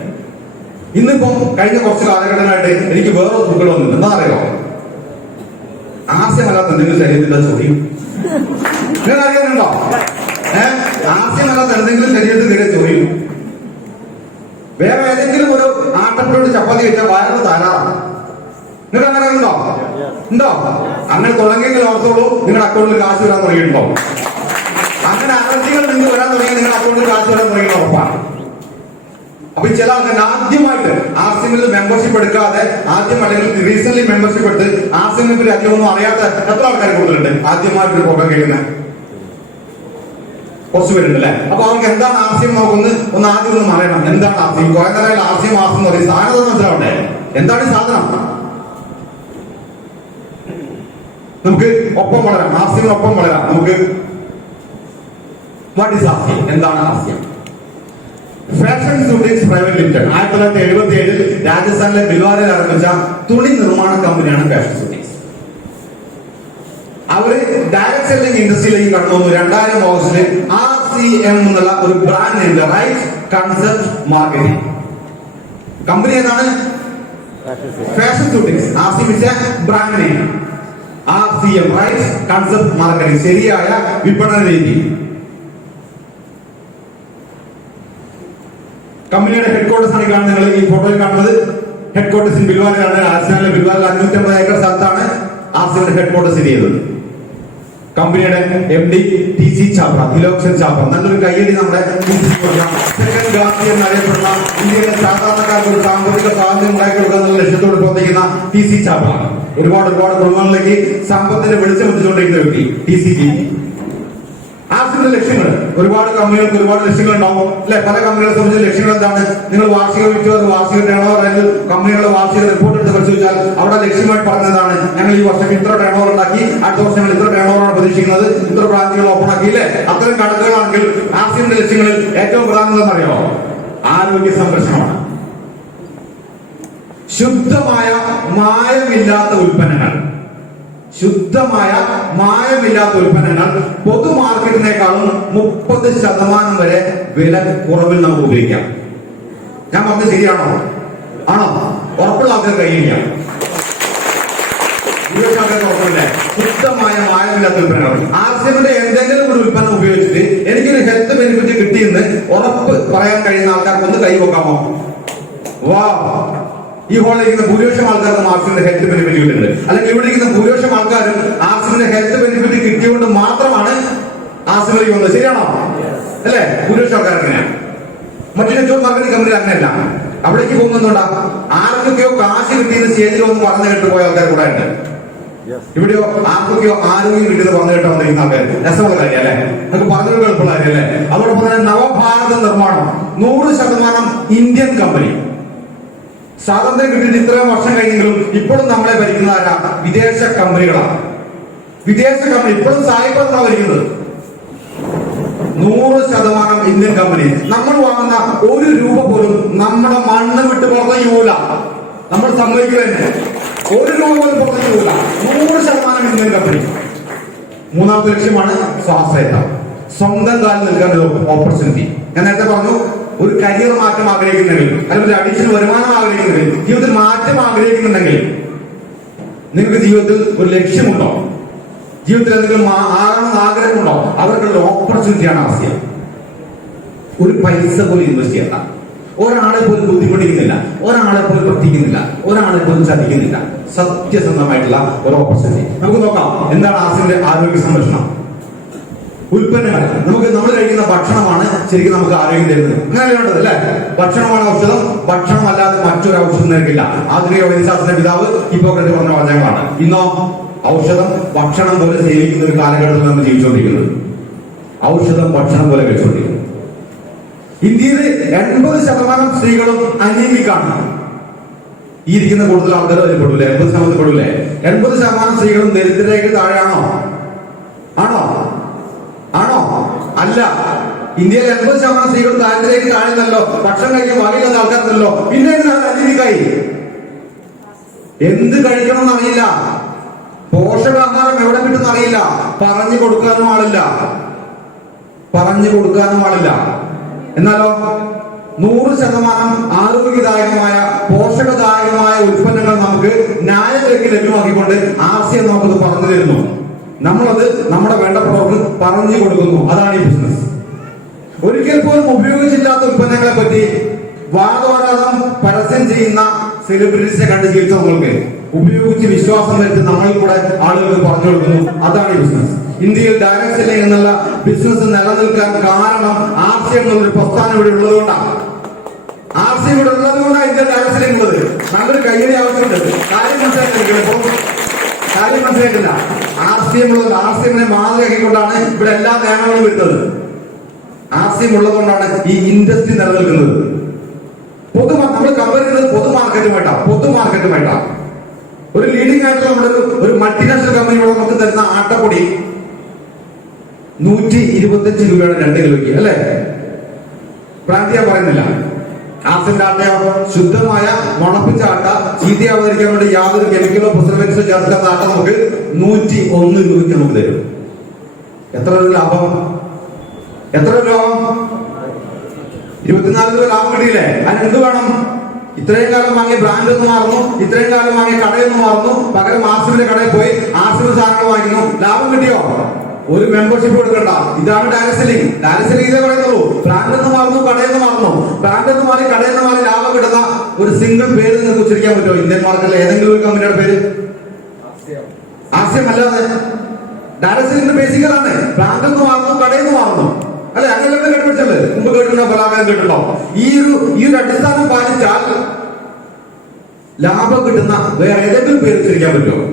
ഇന്നിപ്പം കഴിഞ്ഞ കുറച്ച് കാലഘട്ടങ്ങളായിട്ട് എനിക്ക് വേറെ സുഖങ്ങൾ വന്നിട്ടുണ്ട്. എന്താ അറിയോ? ആർസിയമല്ലാത്ത എന്തെങ്കിലും ശരീരത്തിന്റെ ചോദ്യം നിങ്ങൾ അറിയാനുണ്ടോ? ആർസിയമല്ലാത്ത എന്തെങ്കിലും ശരീരത്തിൽ കയറിയ ചോദ്യം. വേറെ ഏതെങ്കിലും ഒരു ആട്ടപ്പിലോട്ട് ചപ്പാത്തി കഴിച്ചാൽ വയറിന് താരാറാണ്. നിങ്ങൾക്ക് അങ്ങനെ ഉണ്ടോ? അങ്ങനെ തുടങ്ങിയെങ്കിൽ ഓർത്തോളൂ, നിങ്ങളുടെ അക്കൗണ്ടിൽ കാശ് വരാൻ തുടങ്ങിയിട്ടുണ്ടോ? അങ്ങനെ അലർജികൾ നിന്ന് വരാൻ തുടങ്ങിയാൽ നിങ്ങളുടെ അക്കൗണ്ടിൽ കാശ് വരാൻ തുടങ്ങിയ ഉറപ്പാണ്. അപ്പൊ ചില ആൾക്കാർ ആദ്യമായിട്ട് ആർസിഎമ്മിൽ മെമ്പർഷിപ്പ് എടുക്കാതെ അല്ലെങ്കിൽ റീസെന്റ് മെമ്പർഷിപ്പ് എടുത്ത് ആർസിഎമ്മിനെ പറ്റി അധികമൊന്നും അറിയാത്ത എത്ര ആൾക്കാർ കൂടുതലുണ്ട്? ആദ്യമായിട്ട് ഒരു പ്രോഗ്രാം കേൾക്കുന്നത് കുറച്ച് പേരുണ്ട് അല്ലെ? അപ്പൊ അവർക്ക് എന്താണ് ആർസിഎം ഒന്ന് ആദ്യം ഒന്ന് അറിയണം. എന്താണ് ആർസിഎം? കുറെ നേരം ആർസിഎം എന്ന് പറയും. സാധനം മനസ്സിലാവണ്ടേ? എന്താണ് ഈ സാധനം? നമുക്ക് ഒപ്പം വളരാം, ആർസിഎമ്മിനൊപ്പം വളരാം. നമുക്ക് വാട്ട് ഈസ് ആർസിഎം? എന്താണ് RCM? Fashion Suitings private limited 1977 രാജസ്ഥാനിലെ ബിൽവാരയിൽ ആരംഭിച്ച തുണി നിർമ്മാണ കമ്പനിയാണ് ഫാഷൻ സ്യൂട്ടിംഗ്സ്. അവര് ഡയറക്ട് സെല്ലിംഗ് ഇൻഡസ്ട്രിയിലേക്ക് കടന്നു വന്നു. 2000 ഓഗസ്റ്റില് RCM എന്നുള്ള ഒരു brand name, right concept marketing company ഏതാണ്? Fashion Suitings. RCM is a brand name. RCM right concept marketing, ശരിയായ വിപണന രീതി. കമ്പനിയുടെ ഹെഡ് ക്വാർട്ടേഴ്സ് ആണ് കാണുന്നത്. നിങ്ങൾ ഈ ഫോട്ടോയിൽ കാണുന്നത് ഹെഡ് ക്വാർട്ടേഴ്സ് ബിൽവാരയിലാണ്. രാജസ്ഥാനിലെ ബിൽവാരയിൽ 550 ഏക്കർ സ്ഥലത്താണ് RCMന്റെ ഹെഡ് ക്വാർട്ടേഴ്സ് സ്ഥിതി ചെയ്തത്. കമ്പനിയുടെ MD TC ചാപ്ര, തിലോക്ഷൻ ചാപ്ര, നല്ലൊരു കയ്യടി നമ്മുടെ സെക്കൻഡ് ഗാന്ധി എന്നറിയപ്പെടുന്ന ഇന്ത്യയിലെ സാധാരണക്കാർക്ക് ഒരു സാമ്പത്തിക സ്വാതന്ത്ര്യം ഉണ്ടാക്കി കൊടുക്കുക എന്നുള്ള ലക്ഷ്യത്തോട് പ്രവർത്തിക്കുന്ന TC ചാപ്ര. ഒരുപാട് കുടുംബങ്ങളിലേക്ക് സമ്പത്തിന്റെ വെളിച്ചം എത്തിച്ചുകൊണ്ടിരിക്കുന്ന വ്യക്തി TCG. RCMന്റെ ലക്ഷ്യങ്ങൾ, ഒരുപാട് കമ്പനികൾക്ക് ഒരുപാട് ലക്ഷ്യങ്ങൾ ഉണ്ടാവും അല്ലെ? പല കമ്പനികളെ സംബന്ധിച്ച ലക്ഷ്യങ്ങൾ എന്താണ്? നിങ്ങൾ വാർഷിക വിറ്റുവർ, വാർഷിക ടേണോവർ, അല്ലെങ്കിൽ കമ്പനികളുടെ വാർഷിക റിപ്പോർട്ട് എടുത്ത് പരിശോധിച്ചാൽ അവിടെ ലക്ഷ്യമായിട്ട് പറഞ്ഞതാണ്, ഞങ്ങൾ ഈ വർഷം ഇത്ര ടേണോവർ ഉണ്ടാക്കി, അടുത്ത വർഷം ഞങ്ങൾ ഇത്ര ടേണോവറാണ് പ്രതീക്ഷിക്കുന്നത്, ഇത്ര ബ്രാഞ്ചുകൾ ഓപ്പൺ ആക്കി ഇല്ലേ? അത്തരം കണക്കുകളാണെങ്കിൽ RCMന്റെ ലക്ഷ്യങ്ങളിൽ ഏറ്റവും പ്രധാനമെന്ന് അറിയാമോ? ആരോഗ്യ സംരക്ഷണമാണ്. ശുദ്ധമായ മായമില്ലാത്ത ഉൽപ്പന്നങ്ങൾ, ശുദ്ധമായ മായമില്ലാത്ത ഉൽപ്പന്നങ്ങൾ പൊതു മാർക്കറ്റിനേക്കാളും 30% വരെ വില കുറവിൽ നമുക്ക് ഉപയോഗിക്കാം. ഞാൻ പറഞ്ഞത് ശരിയാണോ? ആണോ? ഉറപ്പുള്ള ആൾക്കാർ കൈയ്യില്ല. ഉറപ്പില്ലേ? ശുദ്ധമായ മായമില്ലാത്ത ഉൽപ്പന്നങ്ങൾ. RCMന്റെ എന്തെങ്കിലും ഒരു ഉൽപ്പന്നം ഉപയോഗിച്ചിട്ട് എനിക്കൊരു ഹെൽത്ത് ബെനിഫിറ്റ് കിട്ടിയെന്ന് ഉറപ്പ് പറയാൻ കഴിയുന്ന ആൾക്കാർക്ക് ഒന്ന് കൈ വെക്കാമോ? വാ, ഈ ഹോളിൽ ഇരിക്കുന്ന ഭൂരിപക്ഷം ആൾക്കാർക്കും RCMന്റെ ഹെൽത്ത് ബെനിഫിറ്റ് കിട്ടുന്നുണ്ട്. അല്ലെങ്കിൽ ഇവിടെ ഇരിക്കുന്ന ഭൂരിപക്ഷം ആൾക്കാരും RCMന്റെ ഹെൽത്ത് ബെനിഫിറ്റ് കിട്ടിയതുകൊണ്ട് മാത്രമാണ് RCMലേക്ക് വന്നത്. ശരിയാണോ? അല്ലെ? ഭൂരിപക്ഷം ആൾക്കാർക്ക്. മറ്റു നെറ്റ്വർക്ക് മാർക്കറ്റിംഗ് കമ്പനി അങ്ങനെയല്ല. അവിടേക്ക് പോകുന്നുണ്ടാ ആർക്കൊക്കെയോ കാശ് കിട്ടിയെന്ന് സ്റ്റേജിൽ വന്ന് പറഞ്ഞു കേട്ട് പോയ ആൾക്കാർ കൂടെ ഉണ്ട്. ഇവിടെയോ ആർക്കൊക്കെയോ ആരോഗ്യം കിട്ടിയത് പറഞ്ഞു കേട്ട് വന്നിരിക്കുന്ന ആൾക്കാർ. രസമുള്ള കാര്യം അല്ലെ? നമുക്ക് പറഞ്ഞു എളുപ്പമുള്ള കാര്യം അല്ലെ? അതോടൊപ്പം തന്നെ നവഭാരത നിർമ്മാണം 100% ഇന്ത്യൻ കമ്പനി. സ്വാതന്ത്ര്യം കിട്ടിയിട്ട് ഇത്രയും വർഷം കഴിഞ്ഞെങ്കിലും ഇപ്പോഴും നമ്മളെ ഭരിക്കുന്ന ആരാ? വിദേശ കമ്പനികളാണ്. വിദേശ കമ്പനി ഇപ്പോഴും സായിപ്പാണ് ഭരിക്കുന്നത്. 100% ഇന്ത്യൻ കമ്പനി. നമ്മൾ വാങ്ങുന്ന ₹1 പോലും നമ്മുടെ മണ്ണ് വിട്ട് പുറത്തേക്ക് പോകില്ല. നമ്മൾ സമ്മതിക്കുക തന്നെ. ₹1 പോലും പുറത്തേക്ക് പോകില്ല. 100% ഇന്ത്യൻ കമ്പനി. മൂന്നാമത്തെ ലക്ഷ്യമാണ് സ്വാശ്രയത്വം, സ്വന്തം കാലിൽ നിൽക്കാൻ ഒരു ഓപ്പർച്യൂണിറ്റി. ഞാൻ നേരത്തെ പറഞ്ഞു, ഒരു കരിയർ മാറ്റം ആഗ്രഹിക്കുന്നെങ്കിൽ, അല്ലെങ്കിൽ ഒരു അഡീഷണൽ വരുമാനം ആഗ്രഹിക്കുന്നെങ്കിൽ, ജീവിതത്തിൽ മാറ്റം ആഗ്രഹിക്കുന്നുണ്ടെങ്കിൽ, നിങ്ങൾക്ക് ജീവിതത്തിൽ ഒരു ലക്ഷ്യമുണ്ടോ, ജീവിതത്തിൽ എന്തെങ്കിലും ആകണമെന്ന് ആഗ്രഹമുണ്ടോ, അവർക്കുള്ള ഓപ്പർച്യൂണിറ്റിയാണ് RCM. ഒരു പൈസ പോലും ഇൻവെസ്റ്റ് ചെയ്യണ്ട, ഒരാളെ പോലും ബുദ്ധിമുട്ടിക്കുന്നില്ല, ഒരാളെ പോലും പറ്റിക്കുന്നില്ല, ഒരാളെ പോലും ചതിക്കുന്നില്ല. സത്യസന്ധമായിട്ടുള്ള ഒരു ഓപ്പർച്യൂണിറ്റി. നമുക്ക് നോക്കാം എന്താണ് RCMന്റെ ആരോഗ്യ സംരക്ഷണം. ഉൽപ്പന്നങ്ങൾ, നമ്മൾ കഴിക്കുന്ന ഭക്ഷണമാണ് ശരിക്കും നമുക്ക് ആരോഗ്യം തരുന്നത്. അങ്ങനെ വേണ്ടത് അല്ലെ? ഭക്ഷണമാണ് ഔഷധം, ഭക്ഷണം അല്ലാതെ മറ്റൊരു ഔഷധം നൽകില്ല. ആധുനിക വൈദ്യശാസ്ത്ര പിതാവ് ഹിപ്പോക്രട്ട് പറഞ്ഞ വാചകങ്ങളാണ്. ഇന്നോ ഔഷധം ഭക്ഷണം പോലെ സേവിക്കുന്ന ഒരു കാലഘട്ടത്തിൽ നമ്മൾ ജീവിച്ചുകൊണ്ടിരിക്കുന്നത്. ഔഷധം ഭക്ഷണം പോലെ കഴിച്ചുകൊണ്ടിരിക്കുന്നത്. ഇന്ത്യയിൽ 80% സ്ത്രീകളും അനീമിക്കാണ്. ഈ ഇരിക്കുന്ന കൂടുതൽ ആൾക്കാർ അതിൽപ്പെടൂലേ? 80% പെടൂലേ? 80% സ്ത്രീകളും ദരിദ്രരേഖയ്ക്ക് താഴെയാണോ? ആണോ? ആണോ? അല്ല. ഇന്ത്യയിൽ 80% സ്ത്രീകളും ദാരിദ്ര്യരേഖയ്ക്ക് താഴെയല്ലോ. ഭക്ഷണം കഴിക്കാൻ ഭാഗ്യമില്ലാത്ത ആൾക്കാരുണ്ടല്ലോ. പിന്നെ അനീമിക്കായി. എന്ത് കഴിക്കണം എന്നറിയില്ല, പോഷകാഹാരം എവിടെ കിട്ടുന്ന അറിയില്ല, പറഞ്ഞു കൊടുക്കാനും ആളില്ല. എന്നാലോ 100% ആരോഗ്യദായകമായ പോഷകദായകമായ ഉൽപ്പന്നങ്ങൾ നമുക്ക് ന്യായവിലയ്ക്ക് ലഭ്യമാക്കിക്കൊണ്ട് RCM നമുക്കത് പറഞ്ഞു തരുന്നു. നമ്മളത് നമ്മുടെ വേണ്ടപ്പെട്ടവർക്ക് പറഞ്ഞു കൊടുക്കുന്നു. അതാണ് ഈ ബിസിനസ്. ഒരിക്കൽ പോലും ഉപയോഗിച്ചില്ലാത്ത ഉൽപ്പന്നങ്ങളെ പറ്റി വാദോരാതം പരസ്യം ചെയ്യുന്ന സെലിബ്രിറ്റീസിനെ കണ്ട് ജീവിച്ച നമ്മൾക്ക് ഉപയോഗിച്ച് വിശ്വാസം വെച്ച് നമ്മൾ കൂടെ ആളുകൾക്ക് പറഞ്ഞു കൊടുക്കുന്നു. അതാണ് ഈ ബിസിനസ്. ഇന്ത്യയിൽ ഡയറക്ട് സെല്ലിംഗ് എന്നുള്ള ബിസിനസ് നിലനിൽക്കാൻ കാരണം RCM എന്നൊരു പ്രസ്ഥാനം ഇവിടെ ഉള്ളതുകൊണ്ടാണ്. RCM ഇവിടെ ഉള്ളതുകൊണ്ടാണ് ഇന്ത്യൻ ഡയറക്ട് സെല്ലിംഗ് ഉള്ളത്. നല്ലൊരു കയ്യടി ആവശ്യമുണ്ട്. കാര്യം മനസ്സിലാക്കില്ല. RCM ഉള്ളത്, RCMനെ മാതൃകയാക്കിക്കൊണ്ടാണ് ഇവിടെ എല്ലാ നിയമങ്ങളും വരുന്നത്. RCM ഉള്ളതുകൊണ്ടാണ് ഈ ഇൻഡസ്ട്രി നിലനിൽക്കുന്നത്. നമ്മൾ കമ്പയർ ചെയ്യുന്നത് പൊതുമാർക്കറ്റുമായിട്ടാണ്. ഒരു ലീഡിംഗ് ആയിട്ടുള്ള നമ്മുടെ ഒരു മൾട്ടിനാഷണൽ കമ്പനിയോട് നമുക്ക് തരുന്ന ആട്ടപ്പൊടി 125 രൂപയാണ് 2 കിലോയ്ക്ക് അല്ലെ? ബ്രാൻഡ് ഞാൻ പറയുന്നില്ല. ആസിന്റെ ആട്ടയോ ശുദ്ധമായ മുളപ്പിച്ച ആട്ട ചീത്തയാവാതിരിക്കാൻ വേണ്ടി യാതൊരു കെമിക്കലോ പ്രിസർവേറ്റീവ്സോ ചേർക്കാത്ത ആട്ട നമുക്ക് 101 രൂപയ്ക്ക് നമുക്ക് തരും. എത്ര രൂപ ലാഭം? എത്ര രൂപ ലാഭം? 24 രൂപ ലാഭം കിട്ടിയില്ലേ? അതിന് എന്ത് വേണം? ഇത്രയും കാലം വാങ്ങിയ ബ്രാൻഡ് ഒന്ന് മാറുന്നു, ഇത്രയും കാലം വാങ്ങിയ കടയൊന്ന് മാറുന്നു, പകരം ആസിമിന്റെ കടയിൽ പോയി ആസിമിന്റെ സാധനങ്ങൾ വാങ്ങിക്കുന്നു. ലാഭം കിട്ടിയോ? ഒരു മെമ്പർഷിപ്പ് കൊടുക്കണ്ട. ഇതാണ് ഡയറക്ട് സെല്ലിംഗ്. ഡയറക്ട് സെല്ലിംഗ് ഇതേ പറയുന്നുള്ളൂ. ബ്രാൻഡ് എന്ന് മാറുന്നു, കടയെന്ന് മാറുന്നു. ബ്രാൻഡ് എന്ന് മാറി കടയെന്ന് മാറി ലാഭം കിട്ടുന്ന ഒരു സിംഗിൾ പേര് നിങ്ങൾക്ക് ഉച്ചരിക്കാൻ പറ്റുമോ? ഇന്ത്യൻ മാർക്കറ്റിലെ ഏതെങ്കിലും ഒരു കമ്പനിയുടെ പേര്? ആസ്യം അല്ലാതെ. Direct selling ബേസിക്കലാണ്. ബ്രാൻഡ് എന്ന് മാറുന്നു, കടയെന്ന് മാറുന്നു. അല്ലെ? അങ്ങനെ കേട്ടുപിടിച്ചല്ലേ? മുമ്പ് കേട്ടിട്ടുണ്ടോ? പലാകാലം കേട്ടിട്ടുണ്ടോ? ഈ ഒരു അടിസ്ഥാനം പാലിച്ചാൽ ലാഭം കിട്ടുന്ന വേറെ ഏതെങ്കിലും പേര് ഉച്ചരിക്കാൻ പറ്റുമോ?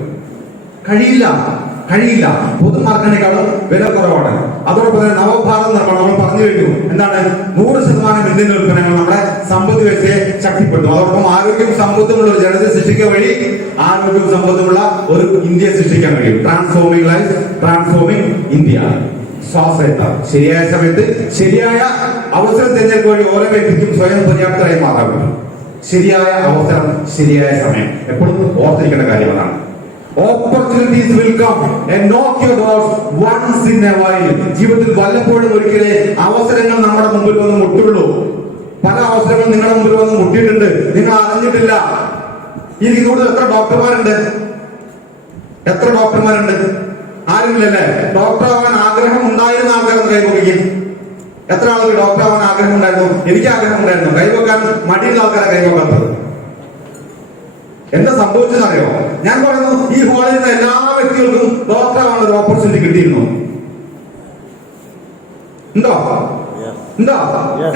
കഴിയില്ല. പൊതുമാർക്കറ്റിനേക്കാളും വില കുറവാണ്. അതോടൊപ്പം തന്നെ നവഭാരത നിർമ്മാണം നമ്മൾ പറഞ്ഞു കഴിഞ്ഞു. എന്താണ്? 100% ഇന്ത്യൻ ഉൽപ്പന്നങ്ങൾ നമ്മുടെ സമ്പദ് വ്യവസ്ഥയെ ശക്തിപ്പെടുത്തും. അതോടൊപ്പം ആരോഗ്യവും സമ്പത്തുമുള്ള ഒരു ജനതയെ സൃഷ്ടിക്കാൻ വഴി ആരോഗ്യവും സമ്പത്തുമുള്ള ഒരു ഇന്ത്യയെ സൃഷ്ടിക്കാൻ കഴിയും. Transforming life, transforming India. സ്വാശ്രയത ശരിയായ സമയത്ത് ശരിയായ അവസരം തിരഞ്ഞെടുക്കുക വഴി ഓരോ വ്യക്തിക്കും സ്വയം പര്യാപ്തരായി മാറാൻ പറ്റും. ശരിയായ അവസരം, ശരിയായ സമയം എപ്പോഴും ഓർത്തിരിക്കേണ്ട കാര്യങ്ങളാണ്. Opportunities will come and knock your doors once in a while. ജീവിതത്തിൽ വല്ലപ്പോഴും ഒരിക്കലേ അവസരങ്ങൾ നമ്മുടെ മുമ്പിൽ വന്ന് മുട്ടുള്ളൂ. പല അവസരങ്ങളും നിങ്ങളുടെ മുമ്പിൽ വന്ന് മുട്ടിയിട്ടുണ്ട്, നിങ്ങൾ അറിഞ്ഞിട്ടില്ല. ഈ കൂടുതൽ എത്ര ഡോക്ടർമാരുണ്ട്? ആരുമില്ലല്ലേ? ഡോക്ടർ ആവാൻ ആഗ്രഹം ഉണ്ടായിരുന്ന ആൾക്കാരൊന്ന് കൈവയ്ക്കും. എത്ര ആളുകൾ ഡോക്ടർ ആവാൻ ആഗ്രഹം ഉണ്ടായിരുന്നു? എനിക്ക് ആഗ്രഹം ഉണ്ടായിരുന്നു. കൈവക്കാൻ മടിയുള്ള ആൾക്കാരെ കൈവക്കാത്തത്. എന്താ സംഭവിച്ചെന്നറിയോ? ഞാൻ പറയുന്നു, ഈ ഹോളിൽ നിന്ന് എല്ലാ വ്യക്തികൾക്കും ഡോക്ടർ ആവാൻ ഒരു ഓപ്പർച്യൂണിറ്റി കിട്ടിയിരുന്നു. ഉണ്ടോ?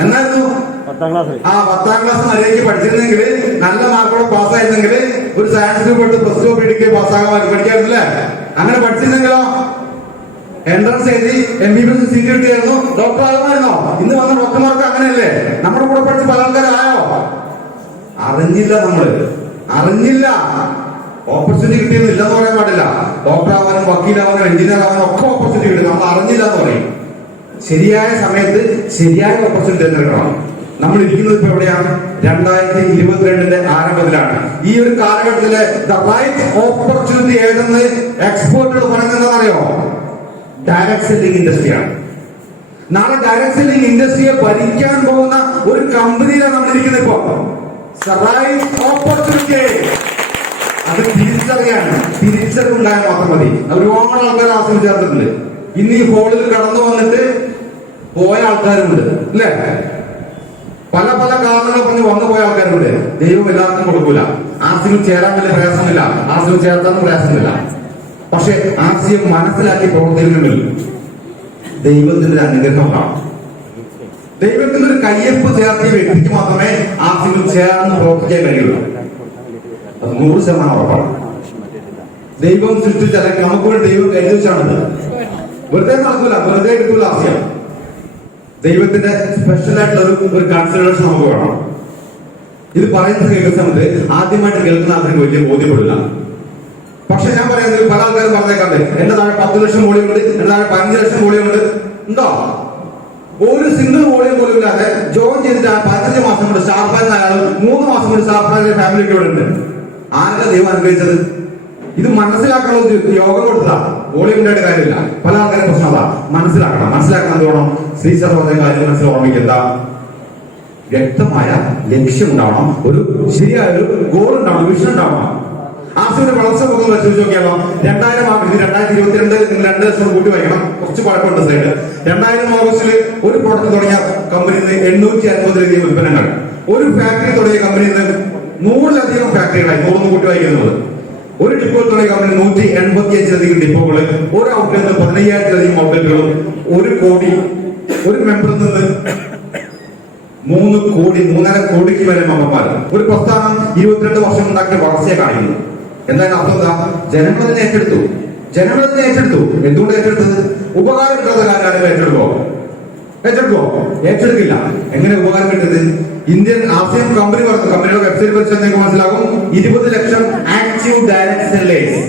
എന്നായിരുന്നു? 10ാം ക്ലാസ് മര്യാദയ്ക്ക് പഠിച്ചിരുന്നെങ്കിൽ, നല്ല മാർക്കോടെ പാസ്സായിരുന്നെങ്കിൽ, ഒരു സയൻസ് ഗ്രൂപ്പ് എടുത്ത് +2 പഠിക്കുക പാസ്സാകാൻ പഠിക്കാറില്ലേ? അങ്ങനെ പഠിച്ചിരുന്നെങ്കിലോ എൻട്രൻസ് എഴുതി MBBS സീറ്റ് കിട്ടിയായിരുന്നു, ഡോക്ടർ ആകുമായിരുന്നോ? ഇന്ന് വന്ന ഡോക്ടർമാർക്ക് അങ്ങനെയല്ലേ? നമ്മുടെ കൂടെ പഠിച്ച് പല ആൾക്കാരായോ? അറിഞ്ഞില്ല. ഓപ്പർച്യൂണിറ്റി കിട്ടിയെന്ന് ഇല്ലെന്ന് പറയാൻ പാടില്ല. ഡോക്ടർ ആവാനും വക്കീലാവാനും എഞ്ചിനീയർ ആവാനും ഒക്കെ ഓപ്പർച്യൂണിറ്റി കിട്ടും. നമ്മൾ അറിഞ്ഞില്ല എന്ന് പറയും. ശരിയായ സമയത്ത് ശരിയായ ഓപ്പർച്യൂണിറ്റി തിരഞ്ഞെടുക്കണം. നമ്മൾ ഇരിക്കുന്നത് ഇപ്പൊ എവിടെയാണ്? 2022 ആരംഭത്തിലാണ്. ഈ ഒരു കാലഘട്ടത്തിലെ റൈറ്റ് ഓപ്പർച്യൂണിറ്റി ഏതെന്ന് എക്സ്പേർട്ടുകൾ പറയുന്നതെന്നറിയോ? Direct selling ഇൻഡസ്ട്രിയാണ്. നാളെ ഡയറക്ട് സെല്ലിംഗ് ഇൻഡസ്ട്രിയെ ഭരിക്കാൻ പോകുന്ന ഒരു കമ്പനിയിലാണ് നമ്മൾ ഇരിക്കുന്നത്. ഇപ്പോ ഓപ്പർച്യൂണിറ്റി അത് തിരിച്ചറിവുണ്ടായാൽ മാത്രം മതി. ഒരുപാട് ആൾക്കാർ ആശ്രയം ചേർത്തിട്ടുണ്ട്. ഇന്ന് ഈ ഹോളിൽ കടന്നു വന്നിട്ട് പോയ ആൾക്കാരുണ്ട്, അല്ലേ? പല കാരണങ്ങൾ പറഞ്ഞ് വന്നു പോയ ആൾക്കാരുണ്ട്. ദൈവം എല്ലാവർക്കും കൊടുക്കൂല. ആസ്യം ചേരാൻ വലിയ പ്രയാസമില്ല, ആസ്യം ചേർത്താനും പ്രയാസമില്ല. പക്ഷെ ആസ്യം മനസ്സിലാക്കി പ്രവർത്തിക്കുന്നെങ്കിൽ ദൈവത്തിന്റെ അനുഗ്രഹം കാണും. ദൈവത്തിന്റെ ഒരു കയ്യൊപ്പ് ചേർത്തിയ വ്യക്തിക്ക് മാത്രമേ ആസ്യം ചേർന്ന് പ്രവർത്തിക്കാൻ കഴിയുള്ളൂ. അത് 100% ഉറപ്പാണ്. ദൈവം സൃഷ്ടിച്ചാൽ നമുക്ക് വേണ്ടി ദൈവം കരുതിച്ചാണത്. വെറുതെ നടക്കൂല, വെറുതെ കിട്ടൂല ആസ്യം. ദൈവത്തിന്റെ സ്പെഷ്യൽ ആയിട്ടുള്ള ഒരു കൺസിഡറേഷൻ നമുക്ക് വേണം. ഇത് പറയുന്നത് കേൾക്കുന്ന സമയത്ത് ആദ്യമായിട്ട് കേൾക്കുന്ന ആൾക്കാർക്ക് വലിയ ബോധ്യപ്പെടില്ല. പക്ഷെ ഞാൻ പറയുന്നത് പല ആൾക്കാരും പറഞ്ഞേക്കാണ്ട് എന്റെ താഴെ 10 ലക്ഷം വോളിയുണ്ട്, എന്റെ താഴെ 15 ലക്ഷം വോളിയുണ്ട്. ഉണ്ടോ? ഒരു സിംഗിൾ വോളിയം പോലും ഇല്ലാതെ ജോയിൻ ചെയ്തിട്ട് 15 മാസം കൊണ്ട് സ്റ്റാർഫാൻ അയാൾ 3 മാസം കൊണ്ട് സ്റ്റാർഫാൻ ഫാമിലിക്ക് ഇവിടെ ഉണ്ട്. ആരുടെ ദൈവം അനുഗ്രഹിച്ചത്? ഇത് മനസ്സിലാക്കണോ? യോഗം കൊടുത്തതാ. വോളിയം ഉണ്ടായിട്ട് കാര്യമില്ല. പല ആൾക്കാരെ പ്രശ്നം അതാ. മനസ്സിലാക്കണം എന്തുവേണം? ശ്രീശർ പറഞ്ഞ കാര്യം മനസ്സിൽ ഓർമ്മിക്കുക. വ്യക്തമായ ലക്ഷ്യം ഉണ്ടാവണം, ഒരു ശരിയായൊരു ഗോൾ ഉണ്ടാവണം, വിഷൻ ഉണ്ടാവണം. ആസിയുടെ വളർച്ച മുഖം പരിശോധിച്ച് നോക്കിയാലോ? 2000 ആഗസ്റ്റ് 2022 നിങ്ങൾ 2 ലക്ഷം കൂട്ടി വായിക്കണം. കുറച്ച് പഴക്കമുണ്ട് സൈഡ്. 2000 ഓഗസ്റ്റിൽ ഒരു പ്രോഡക്റ്റ് തുടങ്ങിയ കമ്പനിയിൽ നിന്ന് 850 ഉൽപ്പന്നങ്ങൾ. ഒരു ഫാക്ടറി തുടങ്ങിയ കമ്പനിയിൽ നിന്ന് 100-ലധികം ഫാക്ടറികളായി. 100 കൂട്ടി വായിക്കുന്നത്. ഒരു ഡിപ്പോ തുടങ്ങിയ കമ്പനി 185-ലധികം ഡിപ്പോകൾ. ഒരു ഔട്ട്ലെറ്റ് 15,000-ലധികം ഔട്ട്ലെറ്റുകളും. 1 കോടി ഒരു മെമ്പറിൽ നിന്ന് 3 കോടി 3.5 കോടിക്ക് വരെ മെമ്പർമാർ. ഒരു പ്രസ്ഥാനം 22 വർഷം ഉണ്ടാക്കിയ വളർച്ചയെ കാണിക്കുന്നു. എന്താണ് അർത്ഥം? ജനങ്ങളതിനെ ഏറ്റെടുത്തു. എന്തുകൊണ്ട് ഏറ്റെടുത്തത്? ഉപകാരം കിട്ടുന്ന കാര്യമാണ്. ഏറ്റെടുക്കില്ല. എങ്ങനെ ഉപകാരം കിട്ടുന്നത്? ഇന്ത്യൻ ആസിയം കമ്പനി പറഞ്ഞു. കമ്പനിയുടെ വെബ്സൈറ്റ് പരിശോധിച്ചാൽ നിങ്ങൾക്ക് മനസ്സിലാകും. 20 ലക്ഷം ആക്റ്റീവ് ഡയറക്ട് സെല്ലേഴ്സ്.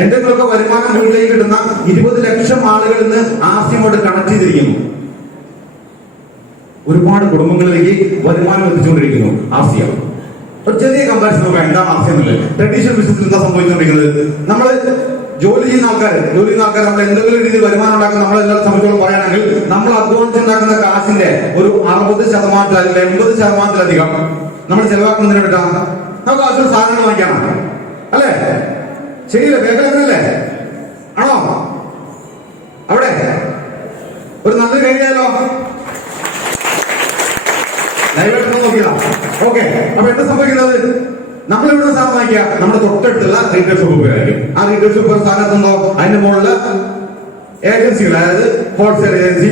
എന്തെങ്കിലുമൊക്കെ വരുമാനം വീട്ടിലേക്ക് കിട്ടുന്ന 20 ലക്ഷം ആളുകളിൽ നിന്ന് ആസിയമോട് കണക്ട് ചെയ്തിരിക്കുന്നു. ഒരുപാട് കുടുംബങ്ങളിലേക്ക് വരുമാനം എത്തിച്ചുകൊണ്ടിരിക്കുന്നു ആസിയ. ഒരു ചെറിയ കമ്പാരിസൺ നോക്കാം, എന്താണ് ആസിയ എന്നുള്ളത്. ട്രഡീഷണൽ ബിസിനസ്സിൽ എന്താ സംഭവിച്ചുകൊണ്ടിരിക്കുന്നത്? നമ്മൾ ജോലി ചെയ്യുന്ന ആൾക്കാർ നമ്മൾ എന്തെങ്കിലും രീതിയിൽ വരുമാനം ഉണ്ടാക്കുന്ന നമ്മളെല്ലാവരും സംബന്ധിച്ചോളം പറയുകയാണെങ്കിൽ നമ്മൾ അധ്വാനിച്ചുണ്ടാക്കുന്ന കാശിന്റെ ഒരു 60% അല്ലെങ്കിൽ 80%-ലധികം നമ്മൾ ചെലവാക്കുന്നതിന് വേണ്ടിയിട്ടാണ് നമുക്ക് ആവശ്യമുള്ള സാധനങ്ങൾ വാങ്ങിക്കാനാണ്, അല്ലേ? ശരിയല്ലേ? വേഗത്തിലല്ലേ? ആണോ? അവിടെ ഒരു നല്ല കഴിഞ്ഞാലോ ലൈവായിട്ട് നോക്കിയതാ. ഓക്കെ, അപ്പൊ എന്താ സംഭവിക്കുന്നത്? നമ്മളിവിടെ സാധനം വാങ്ങിക്കുക, നമ്മുടെ തൊട്ടടുത്തുള്ള റീറ്റെയിൽ ഷോപ്പ് ഉപയോഗിക്കും. ആ റീറ്റെയിൽ ഷോപ്പ് സ്ഥാനത്തുണ്ടോ അതിന്റെ മുകളിൽ ഏജൻസികൾ, അതായത് ഹോൾസെയിൽ ഏജൻസി,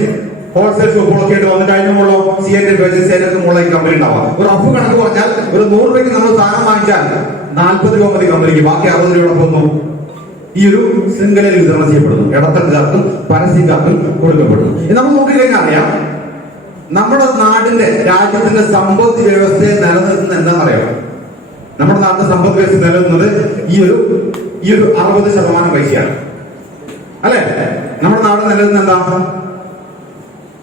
ഹോൾസെയിൽ ഷോപ്പുകളൊക്കെ ആയിട്ട് വന്നിട്ട് അതിന്റെ മുകളിലോ CNF മുകളിലേക്ക് കമ്പനി ഉണ്ടാവാം. ഒരു റഫ് കണക്ക് പറഞ്ഞാൽ ഒരു 100 രൂപയ്ക്ക് നമ്മൾ സാധനം വാങ്ങിച്ചാൽ 40 രൂപ മതി കമ്പനിക്ക്, ബാക്കി 60 രൂപ പോകുന്നു ഈ ഒരു ശൃംഖലയിൽ വിതരണം ചെയ്യപ്പെടുന്നു. ഇടത്തരക്കാർക്കും പരസ്യക്കാർക്കും കൊടുക്കപ്പെടുന്നു. നമ്മൾ നോക്കിക്കഴിഞ്ഞാൽ അറിയാം, നമ്മുടെ നാടിന്റെ രാജ്യത്തിന്റെ സമ്പദ് വ്യവസ്ഥയെ നിലനിർത്തുന്നത് എന്താണെന്നറിയാം? നമ്മുടെ നാട്ടിലെ സമ്പദ് വ്യവസ്ഥ നിലനിൽക്കുന്നത് ഈ ഒരു 60% പൈസയാണ്, അല്ലെ? നമ്മുടെ നാട് നിലനിൽക്കുന്നത് എന്താ?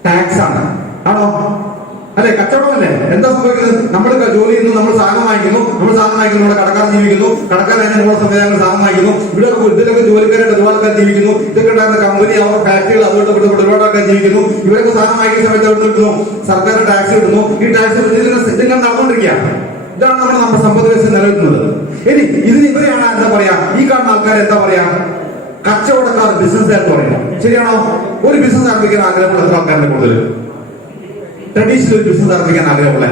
ടാക്സ് ആണ്, ആണോ? അല്ലെ? കച്ചവടമല്ലേ? എന്താ സംഭവിക്കുന്നത്? നമ്മൾ ജോലി ചെയ്യുന്നു, നമ്മൾ സാധനം വാങ്ങിക്കുന്നു, നമ്മുടെ കടക്കാർ ജീവിക്കുന്നു, കടക്കാർ അതിന്റെ മുകളിൽ സംവിധാനങ്ങൾ സാധനം വാങ്ങിക്കുന്നു, ഇതിലൊക്കെ ജോലിക്കാരായിട്ട് ഒരുപാട് ആൾക്കാർ ജീവിക്കുന്നു, ഇതൊക്കെ ഉണ്ടായിരുന്ന കമ്പനി, അവരുടെ ഫാക്ടറികൾ, അതുകൊണ്ട് ഒരുപാട് ആൾക്കാർ ജീവിക്കുന്നു. ഇവരൊക്കെ സാധനം വാങ്ങിക്കുന്ന സമയത്ത് അവിടെ കിട്ടുന്നു, സർക്കാർ ടാക്സ് കിട്ടുന്നു. ഈ ടാക്സ് ഇതിങ്ങനെ നടന്നുകൊണ്ടിരിക്കുകയാണ്. ഇതാണ് നമ്മുടെ സമ്പദ് വ്യവസ്ഥ നിലനിൽക്കുന്നത്. ഇനി ഇതിന് ഇവരെയാണ് എന്താ പറയാ, ഈ കാണുന്ന ആൾക്കാർ എന്താ പറയാ? കച്ചവടക്കാർ, ബിസിനസ്സുകാർ പറയുന്നു. ശരിയാണോ? ഒരു ബിസിനസ് ആരംഭിക്കാൻ ആഗ്രഹമുള്ള എത്ര ആൾക്കാരുടെ കൂടുതൽ? ട്രഡീഷണൽ ഒരു ബിസിനസ് ആരംഭിക്കാൻ ആഗ്രഹമുള്ള,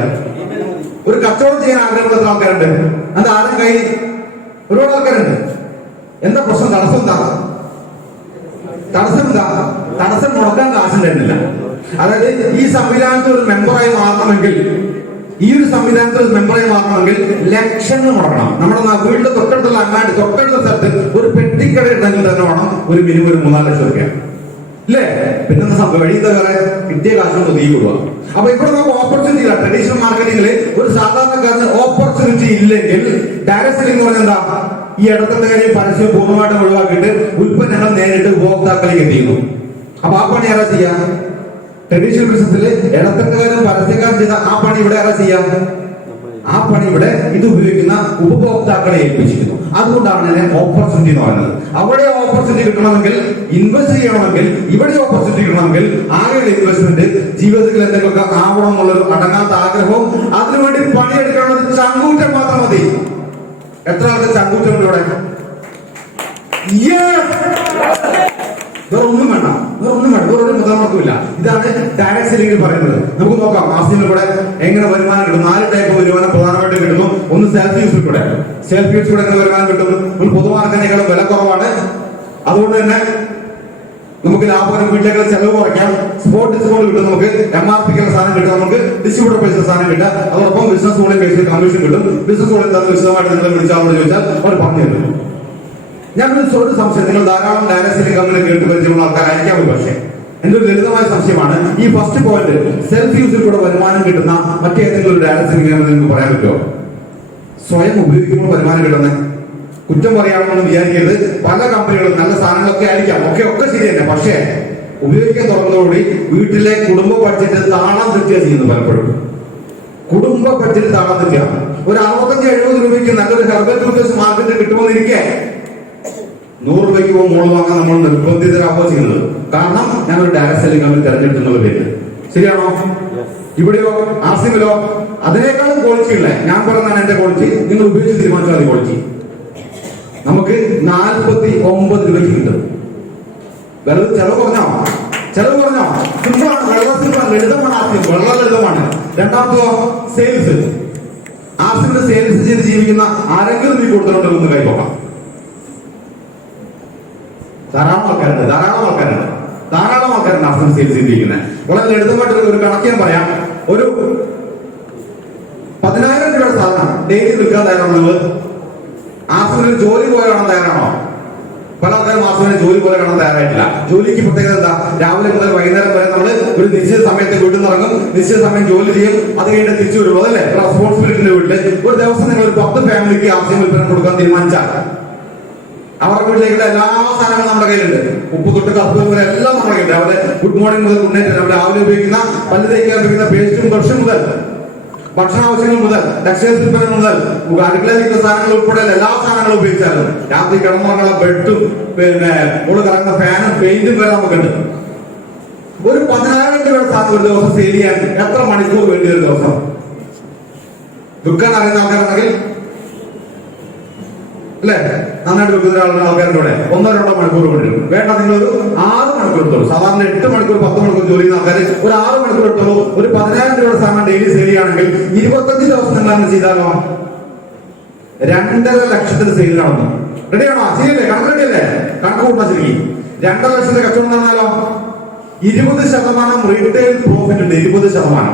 ഒരു കച്ചവടം ചെയ്യാൻ ആഗ്രഹമുള്ള എത്ര ആൾക്കാരുണ്ട്? അത് ആരും കയ്യിൽ ഒരുപാട് ആൾക്കാരുണ്ട്. എന്താ പ്രശ്നം? തടസ്സം എന്താ? തടസ്സം മുടക്കാൻ കാശുണ്ടായിരുന്നില്ല. അതായത് ഈ സംവിധാനത്തിൽ ഒരു മെമ്പറായി മാറണമെങ്കിൽ, ലക്ഷങ്ങൾ മുടക്കണം. നമ്മുടെ വീടിന്റെ തൊട്ടടുത്തുള്ള അങ്ങാടി, തൊട്ടടുത്ത സ്ഥലത്ത് ഒരു പെട്ടിക്കട ഉണ്ടെങ്കിൽ തന്നെ വേണം ഒരു മിനിമം ഒരു 3-4 ലക്ഷം രൂപ, ഇല്ലേ? പിന്നെ സംഭവം വഴി എന്താ പറയാ, കിട്ടിയ കാശുകൊണ്ട് ഒതുങ്ങി കൊടുക്കുക. അപ്പൊ ഇവിടെ നമുക്ക് ഓപ്പർച്യൂണിറ്റി ഇല്ല. ട്രഡീഷണൽ മാർക്കറ്റിംഗിൽ ഒരു സാധാരണക്കാരന് ഓപ്പർച്യൂണിറ്റി ഇല്ലെങ്കിൽ ഡയറക്ട് സെല്ലിംഗ് പറഞ്ഞാൽ എന്താ? ഈ ഇടത്തിന്റെ കാര്യം പരസ്യം പൂർണ്ണമായിട്ടും ഒഴിവാക്കിയിട്ട് ഉൽപ്പന്നങ്ങൾ നേരിട്ട് ഉപഭോക്താക്കളിലേക്ക് എത്തിക്കുന്നു. അപ്പൊ ആ പണി ആരാ ചെയ്യാം? ട്രഡീഷണൽ ബിസിനസ്സിൽ ഇടത്തരക്കാരും പരസ്യക്കാരും ചെയ്ത ആ പണി ഇവിടെ ആരാ ചെയ്യാം? ആ പണി ഇവിടെ ഇത് ഉപയോഗിക്കുന്ന ഉപഭോക്താക്കളെ ഏൽപ്പിച്ചിരിക്കുന്നു. അതുകൊണ്ടാണ് ഇതിനെ ഓപ്പർച്യൂണിറ്റി എന്ന് പറയുന്നത്. അവിടെ ഓപ്പർച്യൂണിറ്റി കിട്ടണമെങ്കിൽ, ഇൻവെസ്റ്റ് ചെയ്യണമെങ്കിൽ, ഇവിടെ ഓപ്പർച്യൂണിറ്റി കിട്ടണമെങ്കിൽ ആകെയുള്ള ഇൻവെസ്റ്റ്മെന്റ് ജീവിതത്തിൽ എന്തെങ്കിലുമൊക്കെ ആവണം എന്നുള്ളൊരു അടങ്ങാത്ത ആഗ്രഹവും അതിനുവേണ്ടി പണിയെടുക്കാനുള്ള ചങ്കൂറ്റം മാത്രം മതി. എത്ര ആൾക്ക് ചങ്കൂറ്റമുണ്ട് ഇവിടെ? വേറൊന്നും വേണ്ട, വേറൊരു മുതൽമുടക്കുമില്ല. ഇതാണ് ഡയറക്ട് സെല്ലിംഗ് പറയുന്നത്. നമുക്ക് നോക്കാം മാസത്തിൽ കൂടെ എങ്ങനെ വരുമാനം കിട്ടും. 4 ടൈപ്പ് വരുമാനം പ്രധാനമായിട്ട് കിട്ടുന്നു. ഒന്ന് സെൽഫ് യൂസിൽ കൂടെ എങ്ങനെ വരുമാനം കിട്ടും? പൊതുമാർക്കറ്റിനേക്കാളും വില കുറവാണ്, അതുകൊണ്ട് തന്നെ നമുക്ക് ലാഭകരം, വീട്ടിലേക്കുള്ള ചെലവ് കുറയ്ക്കാം. സ്പോട്ട് ഡിസ്കൗണ്ട് കിട്ടും, നമുക്ക് MRPക്കുള്ള സാധനം കിട്ടും, നമുക്ക് ഡിസ്ട്രിബ്യൂട്ടർ പൈസ സാധനം കിട്ടുക. അതോടൊപ്പം ബിസിനസ് സ്കൂളിൽ പൈസ കമ്മീഷൻ കിട്ടും. ബിസിനസ് സ്കൂളിൽ എന്താ വിശദമായിട്ട് നിങ്ങൾ വിളിച്ചാൽ ചോദിച്ചാൽ അവർ പറഞ്ഞു തരും. ഞാൻ ഒരു സംശയം, നിങ്ങൾ ധാരാളം ഡയറക്ട് സെല്ലിംഗ് കമ്പനി കേട്ട് പരിചയമുള്ള ആൾക്കാരായിരിക്കാം. പക്ഷേ എന്റെ ഒരു ലളിതമായ സംശയമാണ്, ഈ ഫസ്റ്റ് പോയിന്റ് സെൽഫ് യൂസിൽ കൂടെ വരുമാനം കിട്ടുന്ന മറ്റേതെങ്കിലും ഒരു ഡയറക്ട് സെല്ലിംഗ് കമ്പനി നിങ്ങൾക്ക് പറയാൻ പറ്റുമോ? സ്വയം ഉപയോഗിക്കുമ്പോൾ വരുമാനം കിട്ടുന്നത്. കുറ്റം പറയാമെന്ന് വിചാരിക്കരുത്. പല കമ്പനികളും നല്ല സാധനങ്ങളൊക്കെ ആയിരിക്കാം, ഒക്കെ ശരി തന്നെ. പക്ഷേ ഉപയോഗിക്കാൻ തുടങ്ങുന്നതോടുകൂടി വീട്ടിലെ കുടുംബ ബഡ്ജറ്റ് താളം തെറ്റുക ചെയ്യുന്നു. പലപ്പോഴും കുടുംബ ബഡ്ജറ്റ് താളം തെറ്റുക. ഒരു 65-70 രൂപയ്ക്ക് നല്ലൊരു ഹെർബൽ ടൂത്ത് മാർക്കറ്റ് കിട്ടുമെന്നിരിക്കെ 100 രൂപയ്ക്ക് മുകളിൽ വാങ്ങാൻ നമ്മൾ നിർബന്ധിതരാകുക ചെയ്യുന്നത്. കാരണം ഞാൻ ഒരു ഡയറക്ട് സെല്ലിംഗ് കമ്പനി തെരഞ്ഞെടുക്കുന്നത് പേര്. ശരിയാണോ? ഇവിടെയോ ആസിമിലോ അതിനേക്കാളും ക്വാളിറ്റി ഉള്ള, ഞാൻ പറഞ്ഞാണ് എന്റെ ക്വാളിറ്റി, നിങ്ങൾ ഉപയോഗിച്ച് തീരുമാനിച്ചാൽ മതി. ക്വാളിറ്റി നമുക്ക് 49 രൂപയ്ക്ക് കിട്ടും. വെറുതെ ചെലവ് പറഞ്ഞോ? സിമ്പിളാണ്, ലളിതമാണ്. ആദ്യം വളരെ ലളിതമാണ്. രണ്ടാമത്തോ സെയിൽസ്. ആസിമിന്റെ സെയിൽസ് ചെയ്ത് ജീവിക്കുന്ന ആരെങ്കിലും നീ കൊടുത്തിട്ടുണ്ടോ എന്ന് കൈപോക്കാം. ധാരാളം ആൾക്കാരുണ്ട് ആസിം സെയിൽസ് ചെയ്തിരിക്കുന്നത്. വളരെ ലളിതമായിട്ട് ഒരു കണക്ക് ഞാൻ പറയാം. ഒരു 10,000 രൂപയുടെ സാധനം ഡെയിലി വിൽക്കാൻ തയ്യാറുള്ളത് ആസിമിന് ജോലി പോലെ കാണാൻ തയ്യാറാണോ? പല ആൾക്കാരും ആസിമിനെ ജോലി പോലെ കാണാൻ തയ്യാറായിട്ടില്ല. ജോലിക്ക് പ്രത്യേകത എന്താ? രാവിലെ മുതൽ വൈകുന്നേരം വരെ നമ്മൾ ഒരു നിശ്ചിത സമയത്ത് വീട്ടിൽ നിന്ന് ഇറങ്ങും, നിശ്ചിത സമയം ജോലി ചെയ്യും, അത് കഴിഞ്ഞിട്ട് തിരിച്ചു വരുള്ളൂ, അതല്ലേ റെസ്പോൺസിബിലിറ്റിന്റെ വീട്ടില്. ഒരു ദിവസം നിങ്ങൾ ഒരു 10 ഫാമിലിക്ക് ആസിം വിൽപ്പന കൊടുക്കാൻ തീരുമാനിച്ചാൽ അവരുടെ വീട്ടിലേക്കുള്ള എല്ലാ സാധനങ്ങളും നമ്മുടെ കയ്യിലുണ്ട്. ഉപ്പ് തൊട്ട് കപ്പ് വരെ എല്ലാം നമ്മുടെ കയ്യിലുണ്ട്. അവരുടെ ഗുഡ് മോർണിംഗ് മുതൽ ഗുഡ് നൈറ്റ്, നമ്മൾ രാവിലെ ഉപയോഗിക്കുന്ന പല്ല് തേക്കാൻ ഉപയോഗിക്കുന്ന പേസ്റ്റും ബ്രഷും മുതൽ ഭക്ഷണാവശ്യങ്ങൾ മുതൽ ടെക്സ്റ്റൈൽസ് ഉൽപ്പന്നം മുതൽ അടുക്കളയിലുള്ള സാധനങ്ങൾ ഉൾപ്പെടെ എല്ലാ സാധനങ്ങളും ഉപയോഗിച്ചാലും രാത്രി കിടന്നുറങ്ങുന്ന ബെഡും പിന്നെ മുകളിൽ കറങ്ങുന്ന ഫാനും പെയിന്റും വരെ നമുക്കുണ്ട്. ഒരു 10,000 രൂപയുടെ സാധനം ഒരു ദിവസം സെയിൽ ചെയ്യാൻ എത്ര മണിക്കൂർ വേണ്ടി ഒരു ദിവസം? വിൽക്കാൻ അറിയുന്ന ആൾക്കാരുണ്ടെങ്കിൽ അല്ലെ, നന്നായിട്ട് വിൽക്കുന്ന ആൾക്കാരുടെ കൂടെ 1-2 മണിക്കൂർ വേണ്ടി വേണ്ട. നിങ്ങളൊരു 6 മണിക്കൂർ എടുത്തോളൂ. സാധാരണ 8 മണിക്കൂർ 10 മണിക്കൂർ ജോലി ചെയ്യുന്ന ആൾക്കാർ ഒരു 6 മണിക്കൂർ എടുത്തോളൂ. ഒരു 10,000 രൂപയുടെ സാധനം ഡെയിലി സെയിൽ ചെയ്യുകയാണെങ്കിൽ 25 ദിവസം നിങ്ങൾ അങ്ങനെ ചെയ്താലോ 2.5 ലക്ഷത്തിന് സെയിൽ നടന്നു. റെഡിയാണോ? ശരിയല്ലേ? കണക്ക് റെഡിയല്ലേ? കണക്ക് കൂട്ടാ ശരി. 2.5 ലക്ഷത്തിന്റെ കച്ചവടം എന്ന് പറഞ്ഞാലോ 20% റീറ്റെയിൽ പ്രോഫിറ്റ് ഉണ്ട്. 20%.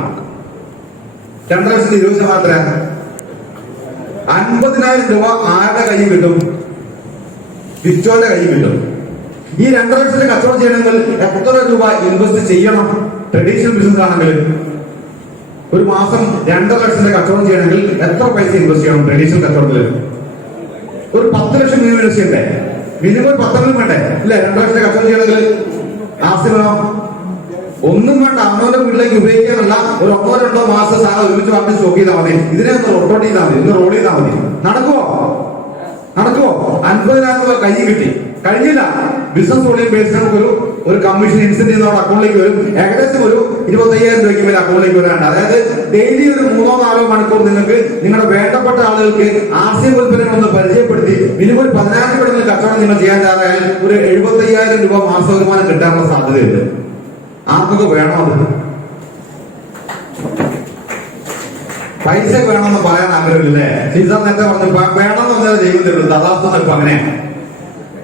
2 ലക്ഷത്തിന് 20% 50,000 രൂപ ആരുടെ കയ്യിൽ കിട്ടും? വിറ്റോന്റെ കയ്യിൽ കിട്ടും. ഈ 2 ലക്ഷത്തിന് കച്ചവടം ചെയ്യണമെങ്കിൽ എത്ര രൂപ ഇൻവെസ്റ്റ് ചെയ്യണം? ട്രഡീഷണൽ ബിസിനസ് ആണെങ്കിൽ ഒരു മാസം 2 ലക്ഷത്തിന്റെ കച്ചവടം ചെയ്യണമെങ്കിൽ എത്ര പൈസ ഇൻവെസ്റ്റ് ചെയ്യണം? ട്രഡീഷണൽ കച്ചവടത്തിൽ ഒരു 10 ലക്ഷം മിനിമം ഇൻവെസ്റ്റ് ചെയ്യണ്ടേ? മിനിമം 10 വേണ്ടേ? ഇല്ലേ? 2 ലക്ഷത്തിന്റെ കച്ചവടം ചെയ്യണമെങ്കിൽ ആസ്തികളോ ഒന്നും വേണ്ട. അമ്മയുടെ വീട്ടിലേക്ക് ഉപയോഗിക്കാനുള്ള ഒരു 1-2 മാസം സാധനം ഒരുമിച്ച് വാങ്ങി സ്റ്റോക്ക് ചെയ്താൽ മതി. ഇതിനെ ഒന്ന് റൊട്ടോട്ട് ചെയ്താൽ മതി, ഒന്ന് റോൾ ചെയ്താൽ മതി. നടക്കുവോ? 50,000 രൂപ കയ്യിൽ കിട്ടി. കഴിഞ്ഞില്ല. ബിസിനസ് വോളിയം ബേസ് നമുക്ക് ഒരു കമ്മീഷൻ ഇൻസെന്റീവ് നമ്മുടെ അക്കൗണ്ടിലേക്ക് വരും. ഏകദേശം ഒരു 25,000 രൂപയ്ക്ക് മേലെ അക്കൗണ്ടിലേക്ക് വരാണ്ട്. അതായത് ഡെയിലി ഒരു 3-4 മണിക്കൂർ നിങ്ങൾക്ക് നിങ്ങളുടെ വേണ്ടപ്പെട്ട ആളുകൾക്ക് ആർസിഎം ഉൽപ്പന്നങ്ങൾ ഒന്ന് പരിചയപ്പെടുത്തി മിനിമം ഒരു 10,000 രൂപ കച്ചവടം നിങ്ങൾ ചെയ്യാൻ തയ്യാറായാൽ ഒരു 75,000 രൂപ മാസ വരുമാനം കിട്ടാനുള്ള സാധ്യതയുണ്ട്. ആർക്കൊക്കെ വേണോ? അത് പൈസ വേണമെന്ന് പറയാൻ ആഗ്രഹമില്ലേ? സീസർ നേരത്തെ പറഞ്ഞു വേണമെന്ന് പറഞ്ഞാൽ ദൈവം തരുന്നത്. അതാർത്ഥം ഇപ്പൊ അങ്ങനെയാണ്.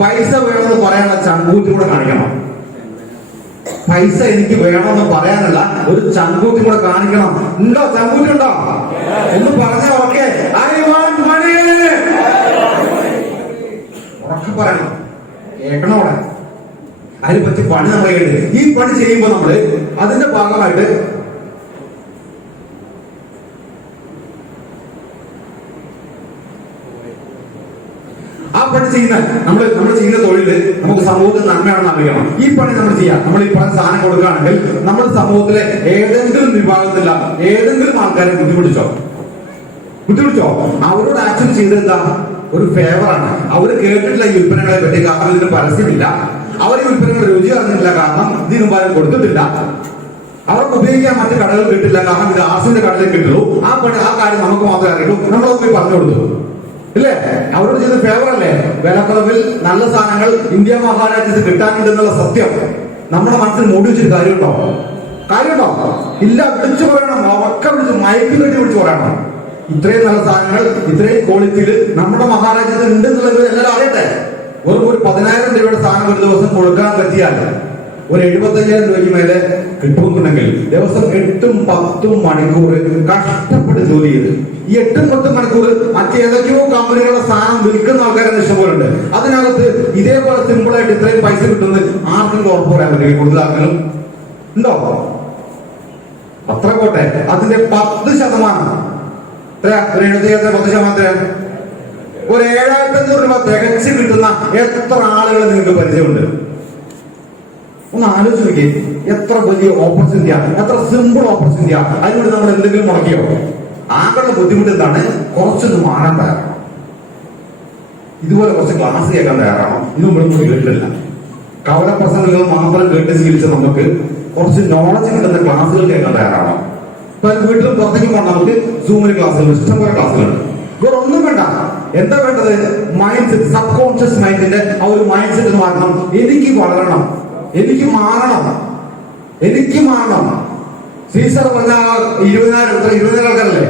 പൈസ വേണമെന്ന് പറയാനുള്ള ചങ്കൂറ്റി കൂടെ കാണിക്കണം. പൈസ എനിക്ക് വേണമെന്ന് പറയാനുള്ള ഒരു ചങ്കൂറ്റി കൂടെ കാണിക്കണം. ഉണ്ടോ? ചങ്കൂറ്റി ഉണ്ടോ എന്ന് പറഞ്ഞ ഓക്കെ. ഉറക്കെ പറയണം, കേൾക്കണം. അവിടെ അതിനെ പറ്റി പണി നമ്മൾ ചെയ്യേണ്ടത്. ഈ പണി ചെയ്യുമ്പോൾ നമ്മള് അതിന്റെ ഭാഗമായിട്ട് ആ പണി ചെയ്യുന്ന നമ്മൾ ചെയ്യുന്ന തൊഴില് നമുക്ക് സമൂഹത്തിൽ നന്മയാണെന്ന് അറിയണം. ഈ പണി നമ്മൾ ചെയ്യാം. നമ്മൾ ഈ പറഞ്ഞ സാധനം കൊടുക്കുകയാണെങ്കിൽ നമ്മുടെ സമൂഹത്തിലെ ഏതെങ്കിലും വിഭാഗത്തില്ല ഏതെങ്കിലും ആൾക്കാരെ ബുദ്ധിമുട്ടിച്ചോ അവരോട് ആക്ച്വലി ചെയ്തെന്താ? ഒരു ഫേവറാണ്. അവര് കേട്ടിട്ടില്ല ഈ ഉൽപ്പന്നങ്ങളെ പറ്റി, കാരണം ഇതിന് പരസ്യമില്ല. അവർ ഈ ഉൽപ്പന്നങ്ങളുടെ രുചി അറിഞ്ഞിട്ടില്ല, കാരണം ഇതിനു മുമ്പ് കൊടുത്തിട്ടില്ല. അവർക്ക് ഉപയോഗിക്കാൻ മറ്റു കടകൾ കിട്ടില്ല, കാരണം ഇത് ആസിന്റെ കടലിൽ കിട്ടുള്ളൂ. ആ കാര്യം നമുക്ക് മാത്രമേ അറിയുള്ളൂ. നമ്മളത് പോയി പറഞ്ഞു കൊടുത്തു ഇല്ലേ? അവരോട് ചെയ്ത ഫേവർ അല്ലേ? വിലക്കുറവിൽ നല്ല സാധനങ്ങൾ ഇന്ത്യ മഹാരാജ്യത്ത് കിട്ടാനുണ്ടെന്നുള്ള സത്യം നമ്മുടെ മനസ്സിൽ മൂടി വെച്ചൊരു കാര്യമുണ്ടോ? ഇല്ല. വിളിച്ചു പറയണം. ഒക്കെ വിളിച്ച് മയക്കി കെട്ടി വിളിച്ചു പറയണം. ഇത്രയും നല്ല സാധനങ്ങൾ ഇത്രയും ക്വാളിറ്റിയിൽ നമ്മുടെ മഹാരാജ്യത്തിൽ ഉണ്ടെന്നുള്ളത് എല്ലാവരും അറിയട്ടെ. ഒരു 10,000 രൂപയുടെ സാധനം ഒരു ദിവസം കൊടുക്കാൻ പറ്റിയാൽ ഒരു 75,000 രൂപയ്ക്ക് മേലെ കിട്ടുന്നുണ്ടെങ്കിൽ ദിവസം 8-10 മണിക്കൂർ കഷ്ടപ്പെട്ട് ജോലി ചെയ്ത് ഈ 8-10 മണിക്കൂർ മറ്റേതൊക്കെയോ കമ്പനികളുടെ സാധനം വിൽക്കുന്ന ആൾക്കാരെ ഇഷ്ടംപോലുണ്ട്. അതിനകത്ത് ഇതേപോലെ സിമ്പിൾ ആയിട്ട് ഇത്രയും പൈസ കിട്ടുന്നത് ആർക്കും ഉറപ്പ് പറയാൻ പറ്റില്ല. കൂടുതൽ ആർക്കെങ്കിലും ഉണ്ടോ? അത്ര പോട്ടെ, അതിന്റെ 10% ഒരു 10% ഒരു 7,500 രൂപ തികച്ച് കിട്ടുന്ന എത്ര ആളുകളെ നിങ്ങൾക്ക് പരിചയമുണ്ട്? ഒന്ന് ആലോചിച്ച് നോക്കി. എത്ര വലിയ ഓപ്പർച്യൂണിറ്റിയാണ്, എത്ര സിമ്പിൾ ഓപ്പർച്യൂണിറ്റിയാണ്. അതിനോട് നമ്മൾ എന്തെങ്കിലും മുടക്കിയോ? ആകെ ബുദ്ധിമുട്ട് എന്താണ്? കുറച്ചൊന്ന് മാറാൻ തയ്യാറാണോ? ഇതുപോലെ കുറച്ച് ക്ലാസ് കേൾക്കാൻ തയ്യാറാണോ? ഇത് നമ്മളൊന്നും കേട്ടിട്ടില്ല. കവലപ്രസംഗങ്ങൾ മാത്രം കേട്ട് ശീലിച്ച നമുക്ക് കുറച്ച് നോളജ് കിട്ടുന്ന ക്ലാസ്സുകൾ കേൾക്കാൻ തയ്യാറാണോ? വീട്ടിലും പുറത്തേക്ക് പോകണം. നമുക്ക് സൂമിൽ ക്ലാസ്സുകൾ, ഇഷ്ടംപോലെ ക്ലാസ്സുകളുണ്ട്. വേറെ ഒന്നും വേണ്ട. എന്താ വേണ്ടത്? മൈൻഡ് സെറ്റ്, സബ് കോൺഷ്യസ് മൈൻഡിന്റെ ആ ഒരു മൈൻഡ് സെറ്റ് മാറണം. എനിക്ക് വളരണം, എനിക്ക് മാറണം. സീസർ പറഞ്ഞ 20,000 ആൾക്കാരല്ലേ?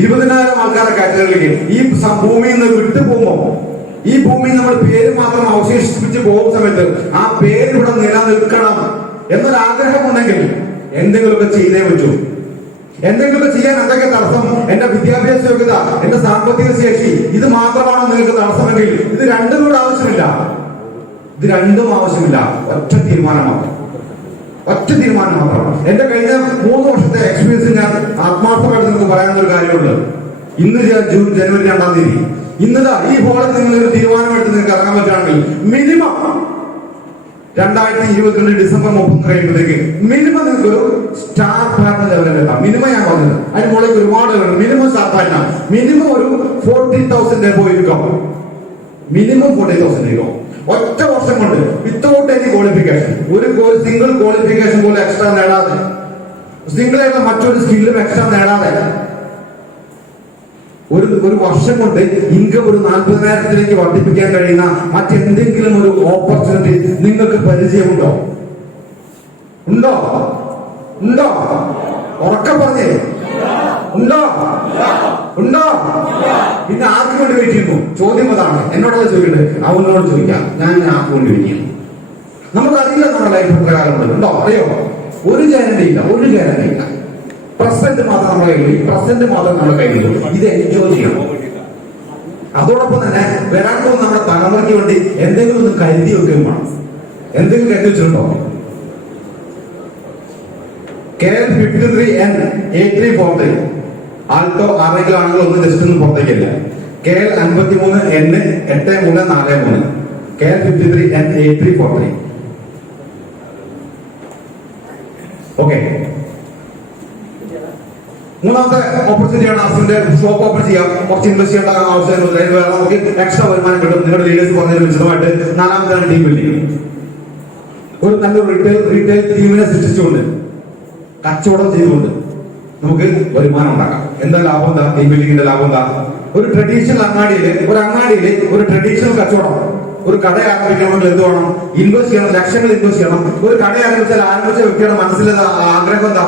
20,000 ആൾക്കാരെ കാറ്റഗറിയിലേക്ക് ഈ ഭൂമിയിൽ നിന്ന് വിട്ടു പോകുമ്പോ, ഈ ഭൂമിയിൽ നമ്മൾ പേര് മാത്രം അവശേഷിപ്പിച്ച് പോകുന്ന സമയത്ത് ആ പേര് ഇവിടെ നിലനിൽക്കണം എന്നൊരാഗ്രഹമുണ്ടെങ്കിൽ എന്തെങ്കിലുമൊക്കെ ചെയ്തേ പറ്റൂ. എന്തെങ്കിലുമൊക്കെ ചെയ്യാൻ എന്തൊക്കെ തടസ്സം? എന്റെ വിദ്യാഭ്യാസ യോഗ്യത, എന്റെ സാമ്പത്തിക ശേഷി, ഇത് മാത്രമാണോ നിങ്ങൾക്ക് തടസ്സമെങ്കിൽ ഇത് രണ്ടും കൂടെ ആവശ്യമില്ല. ഒറ്റ തീരുമാനം മാത്രം. എന്റെ കഴിഞ്ഞ 3 വർഷത്തെ എക്സ്പീരിയൻസ് ഞാൻ ആത്മാർത്ഥമായിട്ട് നിങ്ങൾക്ക് പറയാനുള്ള ഒരു കാര്യമുണ്ട്. ഇന്ന് ജനുവരി 2-ാം തീയതി ഇന്നതാ ഈ ഹോളിൽ നിങ്ങൾ ഒരു തീരുമാനമെടുത്ത് നിങ്ങൾക്ക് ഇറങ്ങാൻ പറ്റുകയാണെങ്കിൽ കളിക്കുകയാണെങ്കിൽ മിനിമം 2022 ഡിസംബർ 30 കഴിയുമ്പോഴത്തേക്ക് മിനിമം നിങ്ങൾക്ക് ഒരു സ്റ്റാർ പാറ്റേൺ ലെവലിൽ എത്താം. മിനിമം ഞാൻ പറഞ്ഞത് അതിന് മുകളിലേക്ക് ഒരുപാട് മിനിമം സ്റ്റാർ പാറ്റേൺ മിനിമം ഒരു 40,000 എബോ ഇൻകം. മിനിമം 40,000 ഇൻകം ഒറ്റ വർഷം കൊണ്ട് വിത്തൗട്ട് എനി ക്വാളിഫിക്കേഷൻ. ഒരു സിംഗിൾ ക്വാളിഫിക്കേഷൻ പോലും എക്സ്ട്രാ നേടാതെ, സിംഗിൾ ആയിട്ടുള്ള മറ്റൊരു സ്കില്ലും എക്സ്ട്രാ നേടാതെ ഒരു വർഷം കൊണ്ട് ഇൻകം ഒരു 40,000 വർദ്ധിപ്പിക്കാൻ കഴിയുന്ന മറ്റെന്തെങ്കിലും ഒരു ഓപ്പർച്യൂണിറ്റി നിങ്ങൾക്ക് പരിചയമുണ്ടോ? ഉണ്ടോ? ഉണ്ടോ? ഉറക്കെ പറഞ്ഞേ, ഉണ്ടോ? ഉണ്ടോ? പിന്നെ ആർക്ക് വേണ്ടി വെയിറ്റ് ചെയ്യുന്നു? ചോദ്യം അതാണ്. എന്നോടുള്ള ചോദിക്കട്ടെ, അവനോട് ചോദിക്കാം. ഞാൻ ആർക്ക് വേണ്ടി വെയിറ്റ് ചെയ്യുന്നു? നമുക്കറിയില്ല നമ്മുടെ ലൈഫ് പ്രകാരം ഉണ്ടോ? അറിയോ? ഒരു ഗ്യാരണ്ടി ഇല്ല, ഒരു ഗ്യാരണ്ടി ഇല്ല. പ്രസന്റ് മാത്രം നമ്മുടെ കയ്യിൽ, പ്രസന്റ് മാത്രം നമ്മുടെ കയ്യിൽ. ഇത് എൻജോയ് ചെയ്യണം. അതോടൊപ്പം തന്നെ വരാൻ പോകുന്ന നമ്മുടെ തലമുറയ്ക്ക് വേണ്ടി എന്തെങ്കിലും ഒന്ന് കരുതി വെക്കുകയും വേണം. എന്തെങ്കിലും കരുതി വെച്ചിട്ടുണ്ടോ? KL53N 8340 ആൾട്ടോ ആരെങ്കിലും ആണെങ്കിൽ ഒന്ന് ജസ്റ്റ് ഒന്നും പുറത്തേക്കില്ല. KL53N 8343 KL53N 8340. ഓക്കെ, മൂന്നാമത്തെ ഓപ്പർച്യൂണിറ്റിയാണ് ആസിന്റെ ഷോപ്പ് ഓപ്പൺ ചെയ്യാം. കുറച്ച് ഇൻവെസ്റ്റ് ചെയ്യേണ്ട ആവശ്യമൊന്നുമില്ല. വേറെ നമുക്ക് എക്സ്ട്രാ വരുമാനം കിട്ടും. നിങ്ങളുടെ ലീഡേഴ്സ് പറഞ്ഞതിന് വിശദമായിട്ട്. നാലാമതാണ് ടീം ബിൽഡിംഗ്. ഒരു നല്ലൊരു റീറ്റെയിൽ ടീമിനെ സൃഷ്ടിച്ചുകൊണ്ട് കച്ചവടം ചെയ്തുകൊണ്ട് നമുക്ക് വരുമാനം ഉണ്ടാക്കാം. എന്താ ലാഭം? എന്താ ടീം ബിൽഡിങ്ങിന്റെ ലാഭം? എന്താ? ഒരു ട്രഡീഷണൽ അങ്ങാടിയില് ഒരു ട്രഡീഷണൽ കച്ചവടം, ഒരു കട ആരംഭിക്കണമെങ്കിൽ എന്ത് വേണം? ഇൻവെസ്റ്റ് ചെയ്യണം, ലക്ഷങ്ങൾ ഇൻവെസ്റ്റ് ചെയ്യണം. ഒരു കട ആരംഭിച്ച വ്യക്തിയുടെ മനസ്സിലെ ആഗ്രഹം എന്താ?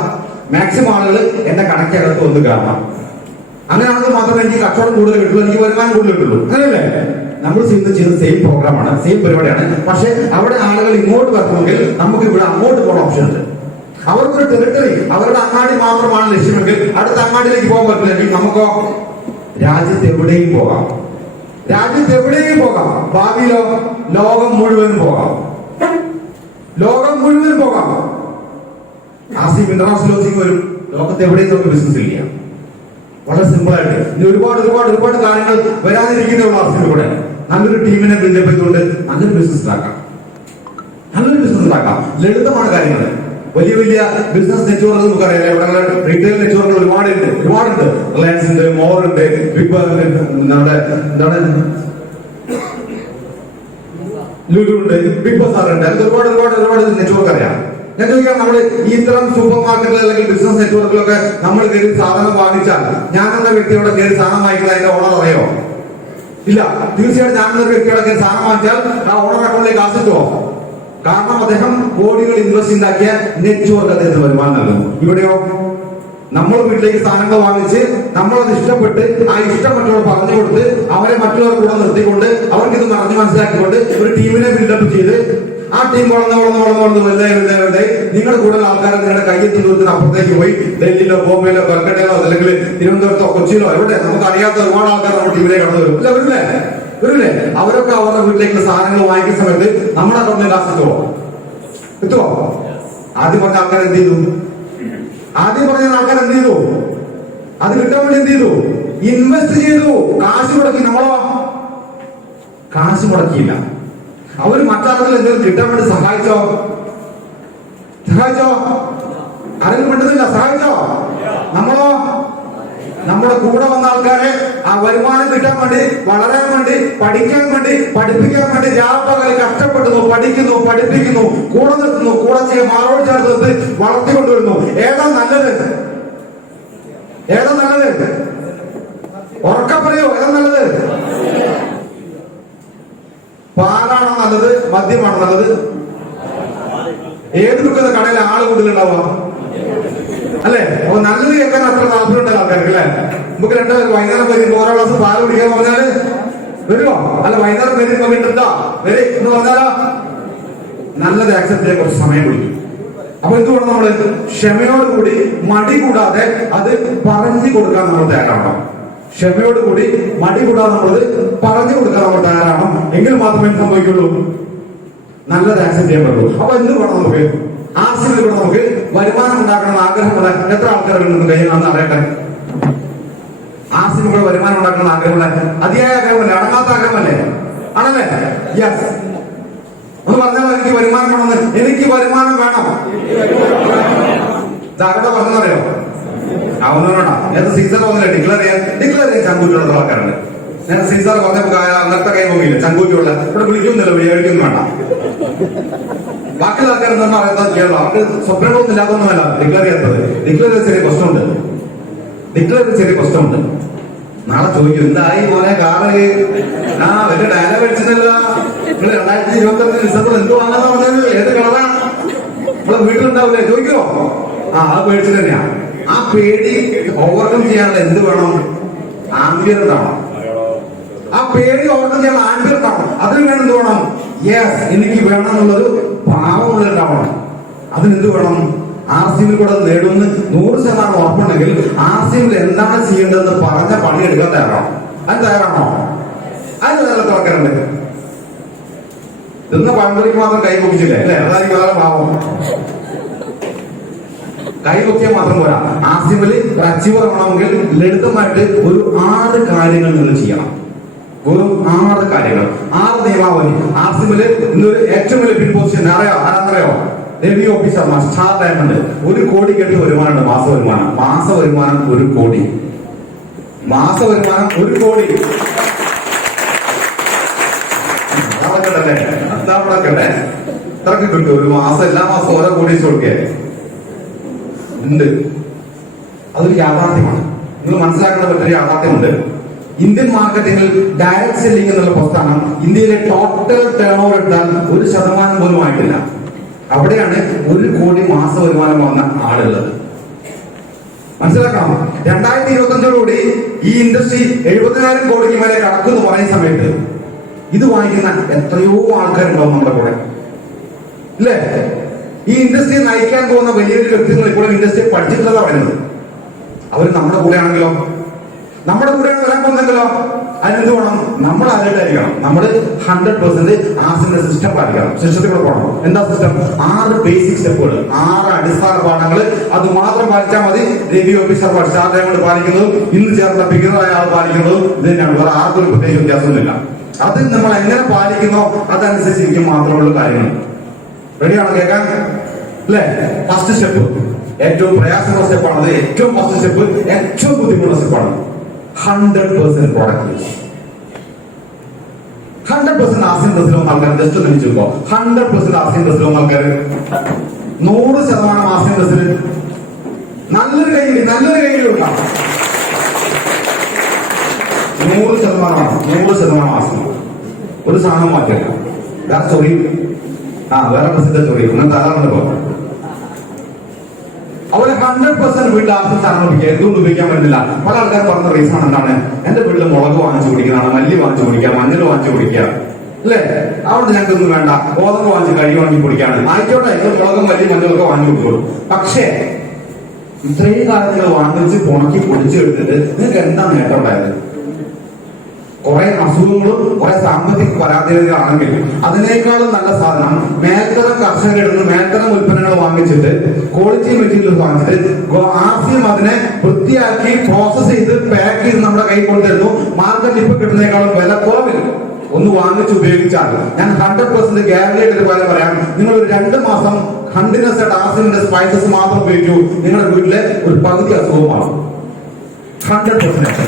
മാക്സിമം ആളുകൾ എന്റെ കടയ്ക്കകത്ത് വന്ന് കാണണം. അങ്ങനെയാണെങ്കിൽ മാത്രമേ എനിക്ക് കച്ചവടം കൂടുതൽ കിട്ടുള്ളൂ, എനിക്ക് വരുമാനം കൂടുതൽ കിട്ടുള്ളൂ. അങ്ങനെയല്ലേ? നമ്മൾ ചെയ്യുന്ന സെയിം പ്രോഗ്രാമാണ്, സെയിം പരിപാടിയാണ്. പക്ഷെ അവിടെ ആളുകൾ ഇങ്ങോട്ട് വരണമെങ്കിൽ നമുക്ക് ഇവിടെ അങ്ങോട്ട് പോകണ ഓപ്ഷൻ ഉണ്ട്. അവർക്കൊരു ടെറിട്ടറി, അവരുടെ അങ്ങാടി മാത്രമാണ് ലക്ഷ്യമെങ്കിൽ അടുത്ത അങ്ങാടിയിലേക്ക് പോകാൻ പറ്റില്ലെങ്കിൽ നമുക്കോ രാജ്യത്ത് എവിടെയും പോകാം. രാജ്യത്ത് എവിടെയും പോകാം. ഭാവിയിലോ ലോകം മുഴുവൻ പോകാം. ലോകം മുഴുവൻ പോകാം. ആസിഫ് ഇന്റർനാഷണൽ ലോഞ്ചിങ് വരും. ലോകത്ത് എവിടെയും നമുക്ക് ബിസിനസ് ചെയ്യാം. വളരെ സിമ്പിൾ ആയിട്ട്. ഇനി ഒരുപാട് കാര്യങ്ങൾ വരാതിരിക്കുന്ന ആസിഫ് കൂടെ നല്ലൊരു ടീമിനെ ബിൽഡപ്പ് ചെയ്തുകൊണ്ട് നല്ലൊരു ബിസിനസ് ഉണ്ടാക്കാം. ലളിതമാണ് കാര്യങ്ങൾ. വലിയ ബിസിനസ് നെറ്റ്വർക്ക് നമുക്കറിയാം. ഇവിടെ റീറ്റെയിൽ നെറ്റ്വർക്കുകൾ ഒരുപാടുണ്ട്. റിലയൻസ് ഉണ്ട്, മോർ ഉണ്ട്, ലുലു ഉണ്ട്, ബിഗ് ബസാർ ഉണ്ട്. അത് ഒരുപാട് നെറ്റ്വർക്ക് അറിയാം. ഞാൻ ചോദിക്കാം, നമ്മൾ ഈ ഇത്തരം സൂപ്പർ മാർക്കറ്റിൽ അല്ലെങ്കിൽ ബിസിനസ് നെറ്റ്വർക്കിലൊക്കെ നമ്മൾ കയറി സാധനം വാങ്ങിച്ചാൽ ഞാനെന്ന വ്യക്തിയോടെ കയറി സാധനം വാങ്ങിക്കുന്നത് അതിന്റെ ഓണർ അറിയോ? ഇല്ല. തീർച്ചയായിട്ടും ഞാനെന്ന വ്യക്തിയോടെ കയറി സാധനം വാങ്ങിച്ചാൽ ആ ഓണർ അക്കൗണ്ടിലേക്ക് കാശ് കിട്ടുമോ? കാരണം അദ്ദേഹം കോടികൾ ഇൻവെസ്റ്റ് ഉണ്ടാക്കിയ നെറ്റ്വർക്ക് അദ്ദേഹത്തിന് വരുമാനം നൽകുന്നു. ഇവിടെയോ നമ്മൾ വീട്ടിലേക്ക് സാധനങ്ങൾ വാങ്ങിച്ച് നമ്മളത് ഇഷ്ടപ്പെട്ട് ആ ഇഷ്ടം മറ്റുള്ളവർ പറഞ്ഞു കൊടുത്ത് അവരെ മറ്റുള്ളവർ കൂടെ നിർത്തിക്കൊണ്ട് അവർക്ക് ഇത് പറഞ്ഞ് മനസ്സിലാക്കിക്കൊണ്ട് ഒരു ടീമിനെ ബിൽഡപ്പ് ചെയ്ത് ആ ടീം വളർന്ന് വലുതായി നിങ്ങളുടെ കൂടുതൽ ആൾക്കാരെ നിങ്ങളുടെ കയ്യെത്തി ദൂരത്തിന് അപ്പുറത്തേക്ക് പോയി ഡൽഹിയിലോ ബോംബെയിലോ കൽക്കട്ടയിലോ അല്ലെങ്കിൽ തിരുവനന്തപുരത്തോ കൊച്ചിയിലോ എവിടെ നമുക്ക് അറിയാത്ത ഒരുപാട് ആൾക്കാർ നമ്മുടെ ടീമിലേക്ക് കടന്നു വരും. വരില്ലേ? അവരൊക്കെ അവരുടെ വീട്ടിലേക്കുള്ള സാധനങ്ങൾ വാങ്ങിക്കുന്ന സമയത്ത് നമ്മുടെ അക്കൗണ്ടിൽ കാശ് എത്തുവോ? ആദ്യം പറഞ്ഞ ആൾക്കാർ എന്ത് ചെയ്തു? അത് കിട്ടാൻ വേണ്ടി എന്ത് ചെയ്തു? ഇൻവെസ്റ്റ് ചെയ്തു, കാശ് മുടക്കി. നമ്മളോ കാശ് മുടക്കിയില്ല. അവര് മറ്റാളുകൾ എന്തെങ്കിലും കിട്ടാൻ വേണ്ടി സഹായിച്ചോ? ആരെങ്കിലും കിട്ടുന്നില്ല. സഹായിച്ചോ? നമ്മളോ നമ്മുടെ കൂടെ വന്ന ആൾക്കാരെ ആ വരുമാനം കിട്ടാൻ വേണ്ടി, വളരാൻ വേണ്ടി, പഠിക്കാൻ വേണ്ടി, പഠിപ്പിക്കാൻ വേണ്ടി രാപ്പകൽ കഷ്ടപ്പെടുന്നു, പഠിക്കുന്നു, പഠിപ്പിക്കുന്നു, കൂടെ നിർത്തുന്നു, കൂടെ ചെയ്യാൻ മാറോട് ചേർത്ത് വളർത്തിക്കൊണ്ടുവരുന്നു. ഏതാ നല്ലത്? ഉറക്കം പറയൂ, ഏതാ നല്ലത്? പാലാണോ നല്ലത്? മദ്യമാണോ നല്ലത്? ഏത് വിൽക്കുന്ന കടയിൽ ആള് കൂടുതലുണ്ടാവുക അല്ലെ? അപ്പൊ നല്ലത് കേൾക്കാൻ അത്ര താല്പര്യമുണ്ടല്ലോ ആൾക്കാർക്ക് അല്ലെ? നമുക്ക് രണ്ടുപേരും വൈകുന്നേരം വരും ഓരോ ഗ്ലാസ് പാല് കുടിക്കാൻ പറഞ്ഞാല് വരുമോ? അല്ല, വൈകുന്നേരം വരും കിട്ടുണ്ടോ വരും എന്ന് പറഞ്ഞാലോ നല്ലത് ആക്സെപ്റ്റ് ചെയ്യാൻ കുറച്ച് സമയം പിടിക്കും. അപ്പൊ എന്തുകൊണ്ട് നമ്മള് ക്ഷമയോടുകൂടി മടി കൂടാതെ അത് പറഞ്ഞു കൊടുക്കാൻ നമ്മൾ തയ്യാറാവണം. ക്ഷമയോടുകൂടി മടി കൂടാതെ നമ്മളത് പറഞ്ഞു കൊടുക്കാൻ നമ്മൾ തയ്യാറാവണം. എങ്കിൽ മാത്രമേ സംഭവിക്കുള്ളൂ നല്ലത് ആക്സെപ്റ്റ് ചെയ്യാൻ പറ്റുള്ളൂ. അപ്പൊ എന്ത് വേണം നമുക്ക്? ആർസിയിൽ കൂടെ നമുക്ക് വരുമാനം ഉണ്ടാക്കണമെന്ന് ആഗ്രഹമുള്ള എത്ര ആൾക്കാരുണ്ട് കയ്യിലാണെന്ന് അറിയട്ടെ. ആർസിയിൽ കൂടെ വരുമാനം ഉണ്ടാക്കണമെന്ന് ആഗ്രഹമുള്ള അതിയായ ആഗ്രഹമല്ലേ? അടങ്ങാത്ത ആഗ്രഹമല്ലേ? ആണല്ലേ? യെസ്. ഒന്ന് പറഞ്ഞാൽ എനിക്ക് വരുമാനം വേണമെന്ന്. എനിക്ക് വരുമാനം വേണം. ഇതാരുടെ പറഞ്ഞറിയോ? അവനോടാ. ഞാൻ സീസർ പറഞ്ഞില്ല ഡിക്ലെയർ ചെയ്യാൻ ചങ്കൂറ്റുള്ള ആൾക്കാരുണ്ട്. ഞാൻ സീസർ പറഞ്ഞപ്പോ അങ്ങനത്തെ കൈ പോകില്ല. ചങ്കൂറ്റുള്ള ഇവിടെ വിളിക്കുന്നില്ല, വിചാരിക്കൊന്നും വേണ്ട. ബാക്കി ആൾക്കാരെന്താ പറയുന്നത് കേരളം അവർക്ക് സ്വപ്നങ്ങളൊന്നും ഇല്ലാതൊന്നുമല്ല ഡിക്ലെയർ ചെയ്യാത്തത്. ഡിക്ലെയർ ചെറിയ പ്രശ്നമുണ്ട്. നാളെ ചോദിക്കും എന്തായി മോനെ കാറ് വലിയ ഡയലോഗ് അടിച്ചിട്ടല്ല. നിങ്ങൾ 2025 ഡിസംബർ എന്ത് വാങ്ങാന്ന് പറഞ്ഞത്? ഏത് കളറാ? നമ്മളെ വീട്ടിലുണ്ടാവില്ലേ? ചോദിക്കുമോ? അത് പേടിച്ചിട്ട് തന്നെയാ. ആ പേടി ഓവർകം ചെയ്യാനുള്ള എന്ത് വേണം? ആംബിയർ ഉണ്ടാവണം. ആ പേടി ഓവർകം ചെയ്യാനുള്ള ആംബിയർ ഉണ്ടാവണം. അതിന് വേണം എന്ത് വേണം? യെസ്, എനിക്ക് വേണം എന്നുള്ളൊരു ഭാവമുണ്ടാവണം. അതിനെന്ത് വേണം? RCM കൂടെ നേടുമെന്ന് 100% ഉറപ്പുണ്ടെങ്കിൽ RCM എന്താണ് ചെയ്യേണ്ടതെന്ന് പറഞ്ഞ പണിയെടുക്കാൻ തയ്യാറാണോ? അതിന് തയ്യാറാണോ? അതിന് നല്ല തുറക്കാറുണ്ട്. ഇന്ന് പഴമ്പൊരിക്ക് മാത്രം കൈ പൊക്കിച്ചില്ലേ അല്ലെ? അതായിരിക്കും വേറെ ഭാവം. കൈ പൊക്കിയാൽ മാത്രം പോരാ. RCM അച്ചീവർ ആവണമെങ്കിൽ ലളിതമായിട്ട് ഒരു 6 കാര്യങ്ങൾ നിങ്ങൾ ചെയ്യണം. വെറും 6 കാര്യങ്ങൾ, 6 നിയമാവലി. RCM ഇന്നൊരു ഏറ്റവും വലിയ പിൻ പൊസിഷൻ ആരാന്നറിയോ? Revenue officer star diamond. 1 കോടി കെട്ടി വരുമാനമുണ്ട്. മാസ വരുമാനം 1 കോടി. മാസ വരുമാനം 1 കോടി. അതാവട്ടെ ഇത്രക്ക് കിട്ടും ഒരു മാസം. എല്ലാ മാസം ഓരോ കോടി കൊടുക്കേ ഉണ്ട്. അതൊരു യാഥാർത്ഥ്യമാണ്. നിങ്ങൾ മനസ്സിലാക്കേണ്ട മറ്റൊരു യാഥാർത്ഥ്യമുണ്ട്. ഇന്ത്യൻ മാർക്കറ്റിംഗിൽ ഡയറക്ട് സെല്ലിംഗ് എന്നുള്ള പ്രസ്ഥാനം ഇന്ത്യയിലെ ടോട്ടൽ ടേൺ ഓവർ എടുത്താൽ 1% പോലും ആയിട്ടില്ല. അവിടെയാണ് 1 കോടി മാസ വരുമാനം വന്ന ആളുള്ളത്. മനസ്സിലാക്കണം. 2025 ഈ ഇൻഡസ്ട്രി 70,000 കോടിക്ക് മേലെ കടക്കുന്നു പറയുന്ന സമയത്ത് ഇത് വാങ്ങിക്കുന്ന എത്രയോ ആൾക്കാരുണ്ടാവും നമ്മുടെ കൂടെ, ഇല്ലേ? ഈ ഇൻഡസ്ട്രിയെ നയിക്കാൻ പോകുന്ന വലിയ വലിയ വ്യക്തികൾ ഇപ്പോഴും ഇൻഡസ്ട്രിയെ പഠിച്ചിട്ടുള്ളതാ പറയുന്നത്. അവർ നമ്മുടെ കൂടെ ആണെങ്കിലോ, നമ്മുടെ കൂടെയാണ് വരാൻ പോകുന്നെങ്കിലോ അതിനെന്ത് വേണം? നമ്മൾ അലേർട്ടായിരിക്കണം. നമ്മൾ 100% ആസിന്റെ സിസ്റ്റം പാലിക്കണം. സിസ്റ്റത്തിൽ കൂടെ പോകണം. എന്താ സിസ്റ്റം? 6 ബേസിക് സ്റ്റെപ്പുകൾ, 6 അടിസ്ഥാന പാഠങ്ങൾ. അത് മാത്രം പാലിച്ചാൽ മതി. റവന്യൂ ഓഫീസർ സ്റ്റാർ കൊണ്ട് പാലിക്കുന്നതും ഇന്ന് ചേർന്ന ബിഗിനറായ ആൾ പാലിക്കുന്നതും ഇത് തന്നെയാണ്. വേറെ ആർക്കും ഒരു പ്രത്യേക വ്യത്യാസമൊന്നുമില്ല. അത് നമ്മൾ എങ്ങനെ പാലിക്കുന്നോ അതനുസരിച്ചിരിക്കും മാത്രമുള്ള കാര്യങ്ങൾ. റെഡിയാണോ കേൾക്കാൻ? അല്ലേ? ഫസ്റ്റ് സ്റ്റെപ്പ് ഏറ്റവും പ്രയാസമുള്ള സ്റ്റെപ്പാണ്. അത് ഏറ്റവും ഫസ്റ്റ് സ്റ്റെപ്പ് ഏറ്റവും ബുദ്ധിമുട്ടുള്ള സ്റ്റെപ്പാണ്. 100% പ്രോഡക്റ്റ് യൂസ്. 100% ആസിയം ബസ്സിലും ആൾക്കാർ ജസ്റ്റ് ഒന്ന് വെച്ചോ. 100% ആസിയം ബസ്സിലും ആൾക്കാർ 100% ആസിയം ബസ്സിൽ നല്ലൊരു കയ്യിൽ ഉണ്ടാവും. 100% ആസിയം. ഒരു സാധനം മാറ്റില്ല. വേറെ ചൊറി വേറെ ബസ്സിന്റെ ചൊറി അങ്ങനെ ധാരാളം. അവിടെ 100% വീട്ടിൽ ആസിഡ് സാധനം ഉപയോഗിക്കുക. എന്തുകൊണ്ട് ഉപയോഗിക്കാൻ പറ്റുന്നില്ല? പല ആൾക്കാർ പറഞ്ഞ റീസൺ എന്താണ്? എന്റെ വീട്ടിൽ മുളക് വാങ്ങിച്ചു കുടിക്കുന്നതാണ്, മല്ലി വാങ്ങിച്ചു കുടിക്കുക, മഞ്ഞൾ വാങ്ങിച്ചു കുടിക്കുക, അല്ലേ? അവിടെ ഞങ്ങൾക്ക് ഒന്നും വേണ്ട, ഗോതമ്പ് വാങ്ങിച്ച് കഴുകി വാങ്ങി കുടിക്കാണ്. ആയിക്കോട്ടെ, മുളകും മല്ലി മഞ്ഞളൊക്കെ വാങ്ങി കൊടുത്തോളൂ. പക്ഷേ ഇത്രയും കാലങ്ങൾ വാങ്ങിച്ച് ഉണക്കി പൊടിച്ചെടുത്തിട്ട് നിങ്ങൾക്ക് എന്താ നേട്ടം ഉണ്ടായത്? കുറെ അസുഖങ്ങളും കുറെ സാമ്പത്തിക പരാധീനതകളാണെങ്കിൽ അതിനേക്കാളും നല്ല സാധനം മേൽത്തരം കർഷകരിൽ നിന്ന് മേൽത്തരം ഉൽപ്പന്നങ്ങൾ വാങ്ങിച്ചിട്ട് ക്വാളിറ്റി മെറ്റീരിയൽ വാങ്ങിച്ചിട്ട് RCM അതിനെ വൃത്തിയാക്കി പ്രോസസ് ചെയ്ത് പാക്ക് ചെയ്ത് നമ്മുടെ കൈ കൊണ്ടുവരുന്നു. മാർക്കറ്റിൽ ഇപ്പൊ കിട്ടുന്നതിനേക്കാളും വില കുറവിൽ ഒന്ന് വാങ്ങിച്ച് ഉപയോഗിച്ചാൽ ഞാൻ 100% ഗ്യാരണ്ടി ആയിട്ട് പോലെ പറയാം. നിങ്ങൾ ഒരു 2 മാസം കണ്ടിന്യൂസ് ആയിട്ട് RCMന്റെ സ്പൈസസ് മാത്രം ഉപയോഗിക്കൂ. നിങ്ങളുടെ വീട്ടിലെ ഒരു പകുതി അസുഖമാണ്. 100%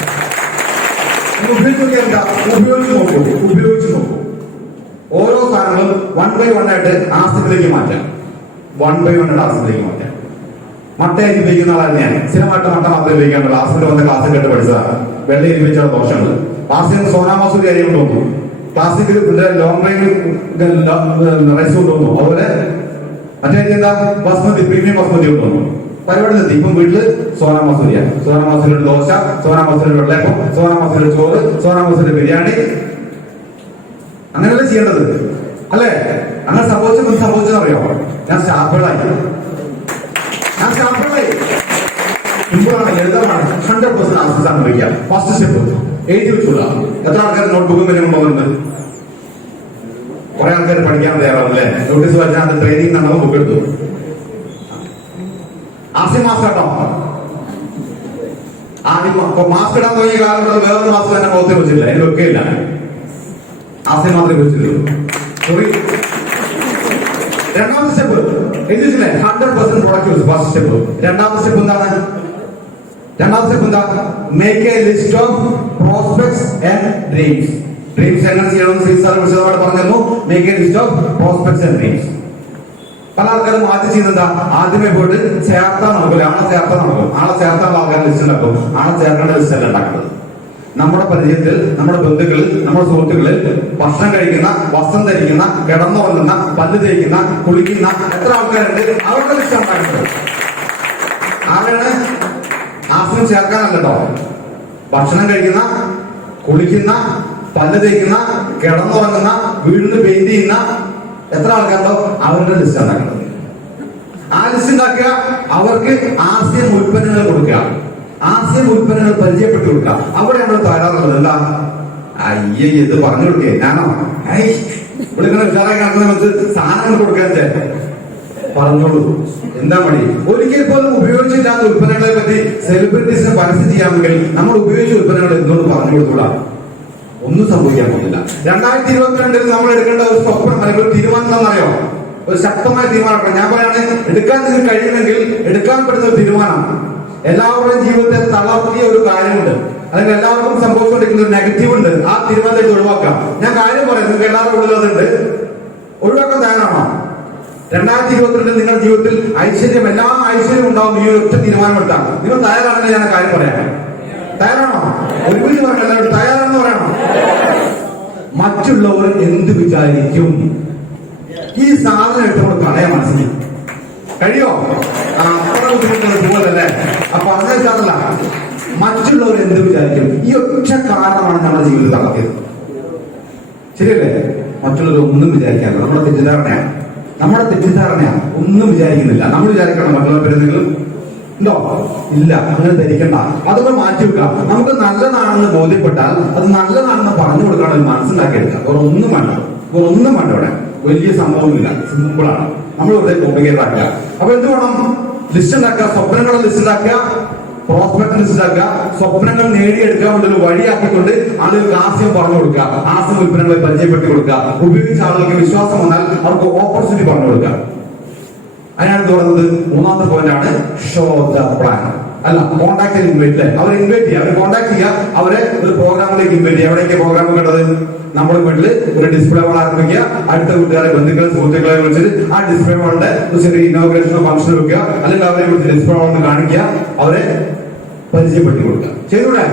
ഉപയോഗിച്ച് നോക്കൂ. ഓരോ സാധനങ്ങളും 1 by 1 ആയിട്ട് ആസിഡിലേക്ക് മാറ്റാം. 1 by 1 ആയിട്ട് ആസിഡിലേക്ക് മാറ്റാം. മട്ടയായിട്ട് ഉപയോഗിക്കുന്ന ആളാണ് ഞാൻ. സ്ഥിരമായിട്ട് മട്ട മാത്രമേ ഉപയോഗിക്കാനുള്ളൂ. ആസിഡ് വന്ന ക്ലാസ്സിൽ കേട്ട് പഠിച്ചതാണ്. വെള്ളം എരിപ്പിച്ചുള്ള ദോഷങ്ങൾ. ആസിഡ് സോനാമാസൂരി അരി കൊണ്ടുവന്നു. പ്ലാസ്റ്റിക് ലോങ് റൈസ് കൊണ്ടുവന്നു. അതുപോലെ മറ്റേ എന്താ ബസ്മതി, പ്രീമിയം ബസ്മതി കൊണ്ടുവന്നു. പരിപാടി നിർത്തി. ഇപ്പം വീട്ടില് സോനാ മസൂരിയാണ്. സോനാ മസൂരിയുടെ ദോശ, സോനാ മസൂരിയുടെ വെള്ളയപ്പം, സോനാ മസൂരിയുടെ ചോറ്, സോനാ മസൂരിയുടെ ബിരിയാണി. അങ്ങനെയല്ലേ ചെയ്യേണ്ടത്, അല്ലേ? അങ്ങനെ സംഭവിച്ചെന്നറിയോ? ഞാൻ സ്റ്റാഫുകളായി സിമ്പിളാണ്, ലളിതമാണ്. 100% ആസ്വദിച്ചാണ് വയ്ക്കുക. ഫസ്റ്റ് സ്റ്റെപ്പ് എഴുതി വെച്ചുള്ള. എത്ര ആൾക്കാർ നോട്ട്ബുക്കും വരെ കൊണ്ടുപോകുന്നുണ്ട്? കുറെ ആൾക്കാർ പഠിക്കാൻ തയ്യാറാവില്ലേ? നോട്ടീസ് വായിച്ചാൽ അത് ട്രെയിനിങ് നടന്നു ബുക്ക് എടുത്തു. മാസ്ക് കേട്ടോ. ആദ്യം മാസ്ക് ഇടാൻ തുടങ്ങിയ കാലം വേറൊരു മാസ്ക് തന്നെ മുഖത്ത് വെച്ചില്ല. അതിന് വെക്കുകയില്ല. ആസെ മാത്രമേ ഉപയോഗിച്ചുള്ളൂ. സോറി. രണ്ടാമത്തെ സ്റ്റെപ്പ് എഴുതിച്ചില്ലേ? 100% പ്രൊഡക്റ്റ് യൂസ്. First step. രണ്ടാമത്തെ സ്റ്റെപ്പ് എന്താണ്? രണ്ടാമത്തെ സ്റ്റെപ്പ് എന്താ? Make a list of prospects and dreams. Dreams എങ്ങനെ ചെയ്യണമെന്ന് ശ്രീസാർ വിശദമായിട്ട് പറഞ്ഞു. Make a list of prospects and dreams. പല ആൾക്കാരും ആദ്യം ചെയ്യുന്നതാ, ആദ്യമേ പോയിട്ട് ചേർത്താൻ നടക്കില്ല. ആളെ ചേർത്താൻ നടക്കും. ആളെ ചേർത്താനുള്ള ആൾക്കാർ ലിസ്റ്റ് ഉണ്ടാക്കും. ആളെ ചേർക്കേണ്ട ലിസ്റ്റ് അല്ല ഉണ്ടാക്കുന്നത്. നമ്മുടെ പരിചയത്തിൽ, നമ്മുടെ ബന്ധുക്കളിൽ, നമ്മുടെ സുഹൃത്തുക്കളിൽ ഭക്ഷണം കഴിക്കുന്ന, വസ്ത്രം ധരിക്കുന്ന, കിടന്നുറങ്ങുന്ന, പല്ല് തേക്കുന്ന, കുളിക്കുന്ന എത്ര ആൾക്കാരുണ്ട്? അവരുടെ ലിസ്റ്റ് ഉണ്ടാക്കുന്നത്. ആരാണ്? ആസനം ചേർക്കാനല്ലോ. ഭക്ഷണം കഴിക്കുന്ന, കുളിക്കുന്ന, പല്ല് തേക്കുന്ന, കിടന്നുറങ്ങുന്ന, വീടിന് പെയിന്റ് ചെയ്യുന്ന എത്ര ആൾക്കാരുണ്ടോ അവരുടെ ലിസ്റ്റ് ഉണ്ടാക്കുന്നത്. ആ ലിസ്റ്റ് ഉണ്ടാക്കുക, അവർക്ക് ആസ്യം ഉൽപ്പന്നങ്ങൾ കൊടുക്കുക, ആസ്യം ഉൽപ്പന്നങ്ങൾ പരിചയപ്പെട്ടു കൊടുക്കുക. അവിടെയാണ് തയ്യാറുള്ളത്. എന്താ? അയ്യേ, ഇത് പറഞ്ഞു കൊടുക്കേ, ഞാനോ ഇവിടെ ഇങ്ങനെ ഉഷാറായി കാണുന്ന വെച്ച് സാധനങ്ങൾ കൊടുക്കാൻ പറഞ്ഞോളൂ. എന്താ മടി? ഒരിക്കൽ പോലും ഉപയോഗിച്ചില്ലാത്ത ഉൽപ്പന്നങ്ങളെ പറ്റി സെലിബ്രിറ്റീസിനെ പരസ്യം ചെയ്യാമെങ്കിൽ നമ്മൾ ഉപയോഗിച്ച ഉൽപ്പന്നങ്ങൾ എന്തുകൊണ്ട് പറഞ്ഞു കൊടുക്കൂടാ? ഒന്നും സംഭവിക്കാൻ പോകുന്നില്ല. 2022 നമ്മൾ എടുക്കേണ്ട ഒരു സ്വപ്നം അല്ലെങ്കിൽ ഒരു തീരുമാനം എന്താണെന്നറിയോ? ഒരു ശക്തമായ തീരുമാനം. ഞാൻ പറയാണ്, എടുക്കാൻ നിങ്ങൾക്ക് കഴിയുമെങ്കിൽ എടുക്കാൻ പറ്റുന്ന ഒരു തീരുമാനം. എല്ലാവരുടെയും ജീവിതത്തെ തളർത്തിയ ഒരു കാര്യമുണ്ട്, അല്ലെങ്കിൽ എല്ലാവർക്കും സംഭവിച്ചുകൊണ്ടിരിക്കുന്ന ഒരു നെഗറ്റീവ് ഉണ്ട്. ആ തീരുമാനത്തെ ഒഴിവാക്കാം. ഞാൻ കാര്യം പറയാം, നിങ്ങൾക്ക് എല്ലാവരുടെ ഉള്ളിൽ അതുണ്ട്. ഒഴിവാക്കാൻ തയ്യാറാണോ? 2022 നിങ്ങളുടെ ജീവിതത്തിൽ ഐശ്വര്യം, എല്ലാ ഐശ്വര്യം ഉണ്ടാവും ഈ ഒറ്റ തീരുമാനം എടുത്താൽ. നിങ്ങൾ തയ്യാറാണെങ്കിൽ ഞാൻ കാര്യം പറയാം. തയ്യാറാണോ? ഒരുമിച്ച് പറയണം. എല്ലാവരും തയ്യാറാണെന്ന് പറയണം. മറ്റുള്ളവർ എന്ത് വിചാരിക്കും? ഈ സാധനം എടുത്തോണ്ട് കളയാൻ മനസ്സിൽ കഴിയോ? അത്ര ബുദ്ധിമുട്ടുള്ള പോലല്ലേ? അപ്പൊ പറഞ്ഞല്ല, മറ്റുള്ളവർ എന്ത് വിചാരിക്കും? ഈ ഒറ്റ കാരണമാണ് നമ്മുടെ ജീവിതത്തിൽ നടത്തിയത്. ശരിയല്ലേ? മറ്റുള്ളവർ ഒന്നും വിചാരിക്കാറില്ല. നമ്മുടെ തെറ്റിദ്ധാരണയാണ്. നമ്മുടെ തെറ്റിദ്ധാരണയാണ്. ഒന്നും വിചാരിക്കുന്നില്ല. നമ്മൾ വിചാരിക്കണം മറ്റുള്ളവർ എന്തെങ്കിലും ഉണ്ടോ? ഇല്ല. അങ്ങനെ ധരിക്കണ്ട. അതൊക്കെ മാറ്റി വെക്കാം. നമുക്ക് നല്ലതാണെന്ന് ബോധ്യപ്പെട്ടാൽ അത് നല്ലതാണെന്ന് പറഞ്ഞു കൊടുക്കണം. ഒരു മനസ്സിലാക്കിയെടുക്കുക. ഒന്നും വേണ്ട, ഒന്നും വേണ്ട. ഇവിടെ വലിയ സംഭവമില്ല, സിമ്പിളാണ്. നമ്മൾ ഇവിടെ കോംപ്ലിക്കേറ്റഡ് ആക്കുക. അപ്പൊ എന്ത് വേണം? ലിസ്റ്റ് ഉണ്ടാക്കുക. സ്വപ്നങ്ങളുടെ ലിസ്റ്റ് ഉണ്ടാക്കുക, പ്രോസ്പെക്ട് ലിസ്റ്റ് ഉണ്ടാക്കുക. സ്വപ്നങ്ങൾ നേടിയെടുക്കാൻ വേണ്ടി ഒരു വഴിയാക്കിക്കൊണ്ട് ആളുകൾക്ക് ആശയം പറഞ്ഞു കൊടുക്കുക, ആശയം ഉൽപ്പന്നങ്ങളെ പരിചയപ്പെടുത്തി കൊടുക്കുക. ഉപയോഗിച്ച ആളുകൾക്ക് വിശ്വാസം വന്നാൽ അവർക്ക് ഓപ്പർച്യൂണിറ്റി പറഞ്ഞു കൊടുക്കുക. അതിനാണ് തുടങ്ങുന്നത്. മൂന്നാമത്തെ പോയിന്റ് ആണ് ഷോ ദ പ്ലാൻ. അല്ല, കോൺടാക്ട് ഇൻവൈറ്റ്. അവരെ ഇൻവൈറ്റ് ചെയ്യുക, അവരെ കോൺടാക്ട് ചെയ്യുക, അവരെ ഒരു പ്രോഗ്രാമിലേക്ക് ഇൻവൈറ്റ് ചെയ്യുക. എവിടേക്ക് പ്രോഗ്രാം കണ്ടത്? നമ്മുടെ വീട്ടിൽ ഒരു ഡിസ്പ്ലേ വാൾ ആരംഭിക്കുക. അടുത്ത വീട്ടുകാരെ, ബന്ധുക്കളെ, സുഹൃത്തുക്കളെ വിളിച്ചിട്ട് ആ ഡിസ്പ്ലേ വാളിന്റെ ഒരു ചെറിയ ഇനോഗ്രേഷനോ ഫംഗ്ഷൻ വെക്കുക. അല്ലെങ്കിൽ അവരെ വിളിച്ച് ഡിസ്പ്ലേ വാൾ കാണിക്കുക, അവരെ പരിചയപ്പെടുത്തി കൊടുക്കുക. ചെയ്തൂടെ?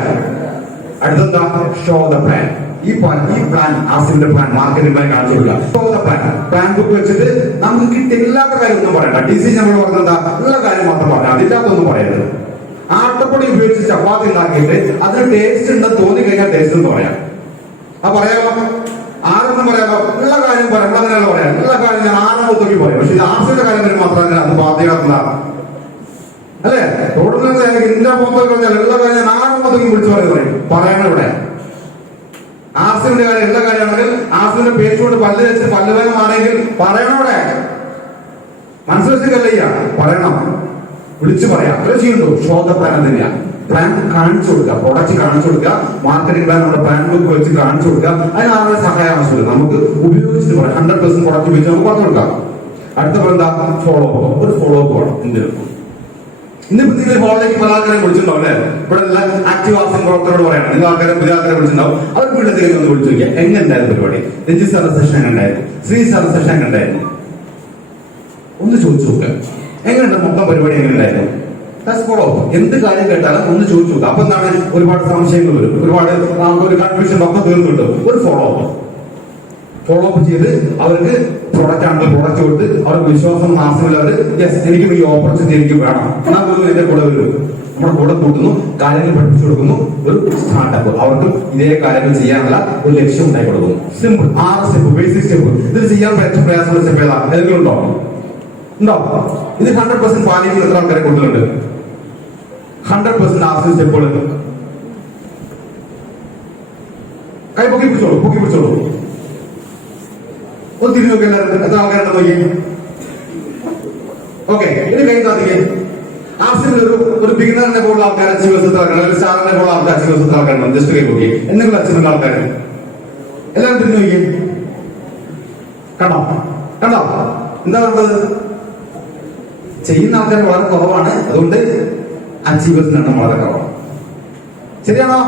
അടുത്തെന്താ? Show the plan. ഈ പ്ലാൻ, ആസിന്റെ പ്ലാൻ, മാർക്കറ്റിംഗ് പ്ലാൻ കാണിച്ചു കൊടുക്കുക. Show the plan. Plan book വെച്ചിട്ട് നമുക്ക് കിട്ടില്ലാത്ത കാര്യം ഒന്നും പറയണ്ട. ഡിസിഷൻ നമ്മൾ പറഞ്ഞെന്താ? ഉള്ള കാര്യം മാത്രം പറയാം, അതില്ലാത്തൊന്നും പറയരുത്. ആട്ടപ്പൊടി ഉപയോഗിച്ച് ചപ്പാത്തി ഉണ്ടാക്കിയിട്ട് അതിന് ടേസ്റ്റ് ഉണ്ടെന്ന് തോന്നി കഴിഞ്ഞാൽ ടേസ്റ്റ് എന്ന് പറയാം. ആ പറയാമോ? ആരെന്നും പറയാമോ? ഉള്ള കാര്യം പറയാം, അങ്ങനെയല്ല പറയാം. ഉള്ള കാര്യം ഞാൻ ആരെന്നൊക്കെ പറയും. പക്ഷെ ഇത് ആസിന്റെ കാര്യം വരെ മാത്രം അത് ബാധ്യത അല്ലേ? റോഡിൽ ഇന്ത്യ പോകുമ്പോൾ പറഞ്ഞാൽ ഉള്ള കാര്യം ഞാൻ ആരെന്നൊക്കെ വിളിച്ചു പറയണം. ഇവിടെ ആസിന്റെ കാര്യം, എല്ലാ കാര്യമാണെങ്കിൽ ആസിന്റെ പേച്ചുകൊണ്ട് പല്ല് വെച്ച് പല്ലുവേദമാണെങ്കിൽ പറയണം. ഇവിടെ മനസ്സിലാക്കില്ല, പറയണം, വിളിച്ചു പറയാം. അത് ചെയ്യുന്നു. ഷോ ദ പ്ലാൻ തന്നെയാണ്. പ്ലാൻ കാണിച്ചു കൊടുക്കുക, പ്രൊഡക്റ്റ് കാണിച്ചു കൊടുക്കുക, മാർക്കറ്റിംഗ് പ്ലാൻ നമ്മുടെ പ്ലാൻ ബുക്ക് വെച്ച് കാണിച്ചു കൊടുക്കുക. അതിന് ആരുടെ സഹായം ആവശ്യമില്ല. നമുക്ക് ഉപയോഗിച്ചിട്ട് പറയാം. 100% പ്രൊഡക്റ്റ് ഉപയോഗിച്ച് നമുക്ക് പറഞ്ഞു കൊടുക്കാം. അടുത്ത എന്താ? Follow up. ഒരു ഫോളോ അപ്പ് വേണം. എന്തിനും ഇന്നിപ്പോ നിങ്ങൾ ഹോളിലേക്ക് പല ആൾക്കാരെ വിളിച്ചിട്ടുണ്ടാവും അല്ലെ? ഇവിടെ ഉള്ള ആക്റ്റീവ് ആസിംഗ് പ്രവർത്തകരോട് പറയണം. നിങ്ങൾ ആൾക്കാരെ പുതിയ ആൾക്കാരെ വിളിച്ചിട്ടുണ്ടാവും. അവർ വീട്ടിലേക്ക് ഒന്ന് വിളിച്ചു നോക്കിയാൽ എങ്ങനെയുണ്ടായിരുന്നു പരിപാടി? രഞ്ജി സാറിന്റെ സെഷൻ എങ്ങനെയുണ്ടായിരുന്നു? ശ്രീ സാറിന്റെ സെഷൻ എങ്ങനെയുണ്ടായിരുന്നു? ഒന്ന് ചോദിച്ചു നോക്കുക. എങ്ങനെയുണ്ട് മൊത്തം പരിപാടി? എങ്ങനെയുണ്ടായിരുന്നു? Follow up. എന്ത് കാര്യം കേട്ടാലും ഒന്ന് ചോദിച്ചു നോക്കുക. അപ്പൊ എന്താണ്? ഒരുപാട് സംശയങ്ങൾ വരും, ഒരുപാട് നമുക്ക് ഒരു കൺഫ്യൂഷൻ ഒക്കെ തീർന്നു കിട്ടും. ഒരു ഫോളോ അപ്പ് ചെയ്ത് അവർക്ക് പ്രൊഡക്റ്റ് ആണെങ്കിൽ പ്രൊഡക്റ്റ് കൊടുത്ത് അവർക്ക് വിശ്വാസം മാസമില്ല. അവർ യെസ്, എനിക്കും ഈ ഓപ്പർച്യൂണിറ്റി എനിക്ക് വേണം. എന്നാൽ പോലും എന്റെ കൂടെ വരും. നമ്മുടെ കൂടെ കൂട്ടുന്നു, കാര്യങ്ങൾ പഠിപ്പിച്ചു കൊടുക്കുന്നു. ഒരു സ്റ്റാർട്ടപ്പ് അവർക്ക് ഇതേ കാര്യങ്ങൾ ചെയ്യാനുള്ള ഒരു ലക്ഷ്യം ഉണ്ടായി കൊടുക്കുന്നു. സിമ്പിൾ. 6 step, basic step. ഇത് ചെയ്യാൻ ഏറ്റവും പ്രയാസമുള്ള സ്റ്റെപ്പ് ഏതാ? ഏതെങ്കിലും ഉണ്ടോ? ഇത് 100% പാലിക്കുന്ന എത്ര ആൾക്കാരെ കൊണ്ടുണ്ട്? 100% ആസ്യം സ്റ്റെപ്പുകൾ. കൈ പൊക്കി പിടിച്ചോളൂ. ഒന്ന് തിരിഞ്ഞു നോക്കി. എല്ലാവരും എത്ര ആൾക്കാരുണ്ട് നോക്കി. ഓക്കെ, ഇനി കൈ താത്തിക്കേ. ആസിമിൽ ഒരു ബിഗിനറിനെ പോലുള്ള ആൾക്കാരെ ജീവിതത്തിൽ ആൾക്കാർ, ഒരു സ്റ്റാറിനെ പോലുള്ള ആൾക്കാർ ജീവിതത്തിൽ ആൾക്കാരുണ്ട്. ജസ്റ്റ് കൈ നോക്കി. എന്തെങ്കിലും അച്ഛനുള്ള ആൾക്കാർ എല്ലാവരും തിരിഞ്ഞു നോക്കിയേ. കണ്ടോ കണ്ടോ എന്താ കണ്ടത്? ചെയ്യുന്ന ആൾക്കാർ വളരെ കുറവാണ്, അതുകൊണ്ട് അച്ചീവേഴ്സിന് എണ്ണം വളരെ കുറവാണ്. ശരിയാണോ?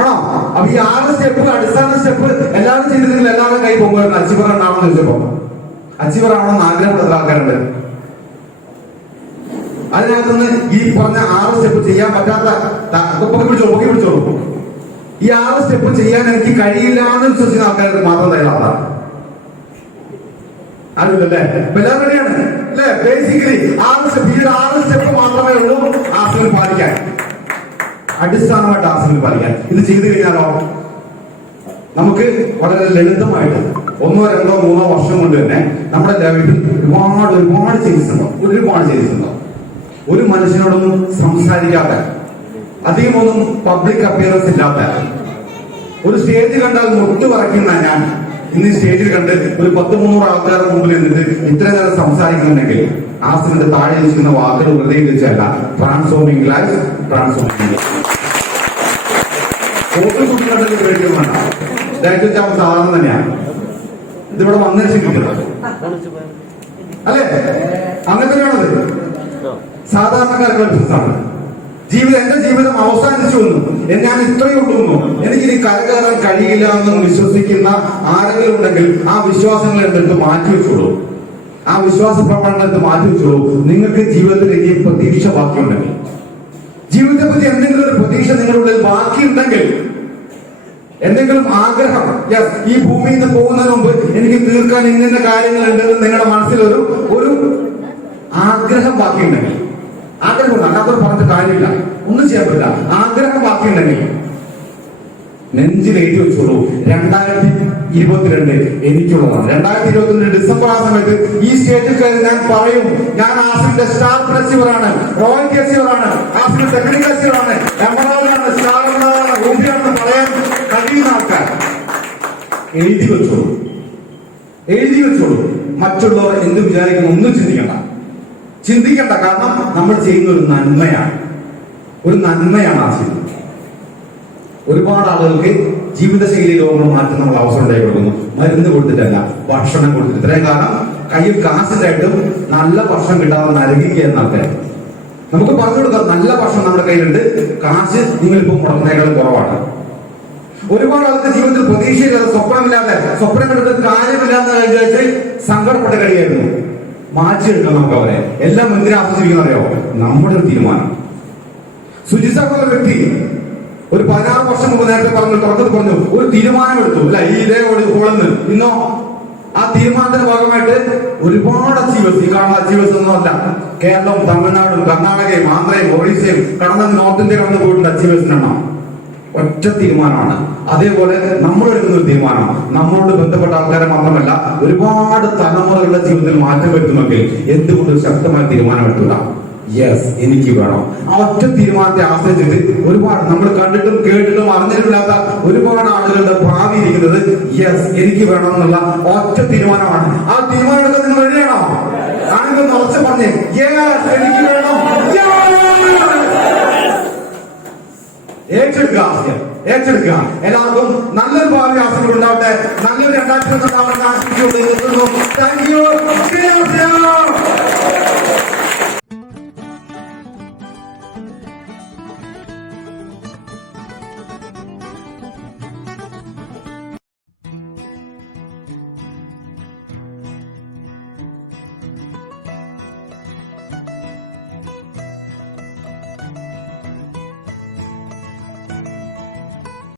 ആണോ? അപ്പൊ ഈ 6 സ്റ്റെപ്പ്, അടിസ്ഥാന സ്റ്റെപ്പ് എല്ലാവരും ചെയ്തിട്ടുണ്ടെങ്കിൽ എല്ലാവരും കൈ പോകുമായിരുന്നു. അച്ചീവർ ഉണ്ടാവണമെന്ന് ചോദിച്ചപ്പോ അച്ചീവർ ആവണമെന്ന് ആഗ്രഹപ്പെടുന്ന ആൾക്കാരുണ്ട്. അതിനകത്തുനിന്ന് ഈ പറഞ്ഞ 6 സ്റ്റെപ്പ് ചെയ്യാൻ പറ്റാത്ത പൊക്കി പിടിച്ചോളൂ. ഈ 6 സ്റ്റെപ്പ് ചെയ്യാൻ എനിക്ക് കഴിയില്ല എന്ന് വിശ്വസിക്കുന്ന ആൾക്കാർക്ക് മാത്രം തയ്യാറാണ്. അറിയില്ലല്ലേ? എല്ലാവരും റെഡിയാണ് അല്ലേ? ബേസിക്കലി 6 സ്റ്റെപ്പ് മാത്രമേ ഉള്ളൂ ആസനം പാലിക്കാൻ, അടിസ്ഥാനമായിട്ട് ആസനം പാലിക്കാൻ. ഇത് ചെയ്തു കഴിഞ്ഞാലോ നമുക്ക് വളരെ ലളിതമായിട്ട് 1, 2, 3 വർഷം കൊണ്ട് തന്നെ നമ്മുടെ ലൈഫിൽ ഒരുപാട് ചേഞ്ചസ് ഉണ്ടാവും. ഒരു മനുഷ്യനോടൊന്നും സംസാരിക്കാത്ത, അധികമൊന്നും പബ്ലിക് അപ്പിയറൻസ് ഇല്ലാത്ത, ഒരു സ്റ്റേജ് കണ്ടാൽ മുട്ട് പറയ്ക്കുന്ന ഞാൻ ഇന്ന് ഈ സ്റ്റേജിൽ കണ്ട് ഒരു 10-300 ആൾക്കാരുടെ മുമ്പിൽ നിന്നിട്ട് ഇത്ര നേരം സംസാരിക്കുന്നുണ്ടെങ്കിൽ ആസനത്തിന്റെ താഴെ വെച്ചിരുന്ന വാക്കുകൾ ഹൃദയം വെച്ചല്ല, ട്രാൻസ്ഫോമിംഗ് ലൈഫ്, ട്രാൻസ്ഫോമിംഗ് സാധാരണ തന്നെയാണ്. ഇതിവിടെ വന്നേ ശരിക്കുന്നത് അല്ലേ? അങ്ങനെ തന്നെയാണത്. സാധാരണക്കാർക്ക് ബിസിനസ്സാണ്. എന്റെ ജീവിതം അവസാനിച്ചു വന്നു, ഞാൻ ഇത്രയേ ഉള്ളൂ, എനിക്കിനി കരകയറാൻ കഴിയില്ല എന്ന് വിശ്വസിക്കുന്ന ആരെങ്കിലും ഉണ്ടെങ്കിൽ ആ വിശ്വാസങ്ങൾ എടുത്ത് മാറ്റിവെച്ചോളൂ. ആ വിശ്വാസ പ്രമാണങ്ങൾ മാറ്റിവെച്ചോളൂ. നിങ്ങൾക്ക് ജീവിതത്തിൽ ഇനി പ്രതീക്ഷ ബാക്കിയുണ്ടെങ്കിൽ, ജീവിതത്തെ പറ്റി എന്തെങ്കിലും ഒരു പ്രതീക്ഷ നിങ്ങളുടെ ഉള്ളിൽ ബാക്കിയുണ്ടെങ്കിൽ, എന്തെങ്കിലും ആഗ്രഹം, ഈ ഭൂമിയിൽ നിന്ന് പോകുന്നതിന് മുമ്പ് എനിക്ക് തീർക്കാൻ ഇന്ന കാര്യങ്ങൾ ഉണ്ടെന്ന് നിങ്ങളുടെ മനസ്സിൽ ഒരു ആഗ്രഹം ബാക്കിയുണ്ടെങ്കിൽ, ആഗ്രഹമുണ്ട്, അല്ലാത്തവർ പറഞ്ഞിട്ട് കാര്യമില്ല, ഒന്നും ചെയ്യാൻ പറ്റില്ല. ആഗ്രഹം ബാക്കിയുണ്ടെങ്കിൽ നെഞ്ചിൽ എഴുതി വെച്ചോളൂ, 2022 എനിക്കുള്ളതാണ്. 2022 ഡിസംബർ ആ സമയത്ത് ഈ സ്റ്റേജിൽ കയറി ഞാൻ പറയും, ഞാൻ ആസിഫിന്റെ സ്റ്റാർ അച്ചീവറാണ്, റോയൽറ്റി അച്ചീവറാണ്, ആസിഫിന്റെ ടെക്നിക്കൽ അച്ചീവറാണ്, എമറാൾഡാണ്, സ്റ്റാറാണെന്ന് പറയാൻ കഴിയുന്ന ആൾക്കാർ എഴുതി വെച്ചോളൂ. മറ്റുള്ളവർ എന്ത് വിചാരിക്കുന്നു ഒന്നും ചിന്തിക്കണ്ട. കാരണം നമ്മൾ ചെയ്യുന്ന ഒരു നന്മയാണ് ആ ചെയ്യുന്നത്. ഒരുപാട് ആളുകൾക്ക് ജീവിതശൈലി രോഗങ്ങൾ മാറ്റുന്ന അവസരം ഉണ്ടായി കൊടുക്കുന്നു. മരുന്ന് കൊടുത്തിട്ടല്ല, ഭക്ഷണം കൊടുത്തിട്ട്. ഇത്രയും കാലം കയ്യിൽ കാശിലായിട്ടും നല്ല ഭക്ഷണം കിട്ടാതെ നരകിക്കുക എന്ന ആൾക്കാർ നമുക്ക് പറഞ്ഞു കൊടുക്കാം. നല്ല ഭക്ഷണം നമ്മുടെ കയ്യിലുണ്ട്, കാശ് നിങ്ങളിപ്പോൾ മുടക്കുന്നതിനേക്കാളും കുറവാണ്. ഒരുപാട് ആൾക്ക് ജീവിതത്തിൽ പ്രതീക്ഷയില്ലാതെ, സ്വപ്നം കണ്ടിട്ട് കാര്യമില്ലാന്ന് വിചാരിച്ച് സങ്കടപ്പെട്ട് കഴിയായിരുന്നു. മാറ്റിയെടുക്കണം നമുക്ക് അവരെ. എല്ലാം എന്തിനാ ആസ്വദിക്കുന്ന അറിയോ? നമ്മുടെ ഒരു തീരുമാനം. സുജിസാക്കുള്ള വ്യക്തി ഒരു 16 വർഷം മുമ്പ് നേരത്തെ പറഞ്ഞു ഒരു തീരുമാനം എടുത്തു അല്ല, ഈ ഇതേ ഹോളിന്ന് ഇന്നോ ആ തീരുമാനത്തിന്റെ ഭാഗമായിട്ട് ഒരുപാട് അച്ചീവേഴ്സ്, ഈ കാണുന്ന അച്ചീവേഴ്സ് ഒന്നും അല്ല, കേരളവും തമിഴ്നാടും കർണാടകയും ആന്ധ്രയും ഒറീസയും കടന്ന നോർത്ത് ഇന്ത്യ കടന്നു പോയിട്ടുണ്ട് അച്ചീവേഴ്സിനെണ്ണം. ഒറ്റ തീരുമാനമാണ്. അതേപോലെ നമ്മൾ എടുക്കുന്ന ഒരു തീരുമാനം നമ്മളോട് ബന്ധപ്പെട്ട ആൾക്കാരെ മാത്രമല്ല, ഒരുപാട് തലമുറകളുടെ ജീവിതത്തിൽ മാറ്റം വരുത്തുമെങ്കിൽ എന്തുകൊണ്ട് ശക്തമായ തീരുമാനം എടുത്തുക? യെസ്, എനിക്ക് വേണം. ആ ഒറ്റ തീരുമാനത്തെ ആശ്രയിച്ചിട്ട് ഒരുപാട് നമ്മൾ കണ്ടിട്ടും കേട്ടിട്ടും അറിഞ്ഞിട്ടില്ലാത്ത ഒരുപാട് ആളുകളുടെ ഭാവി ഇരിക്കുന്നത് യെസ് എനിക്ക് വേണം എന്നുള്ള ഒറ്റ തീരുമാനമാണ്. ആ തീരുമാനം എടുക്കാൻ നിങ്ങൾ എഴുതണോ? ആണെങ്കിൽ ഉറച്ചു പറഞ്ഞേ, യെസ് എനിക്ക് വേണം. ഏറ്റെടുക്കുക. എല്ലാവർക്കും നല്ലൊരു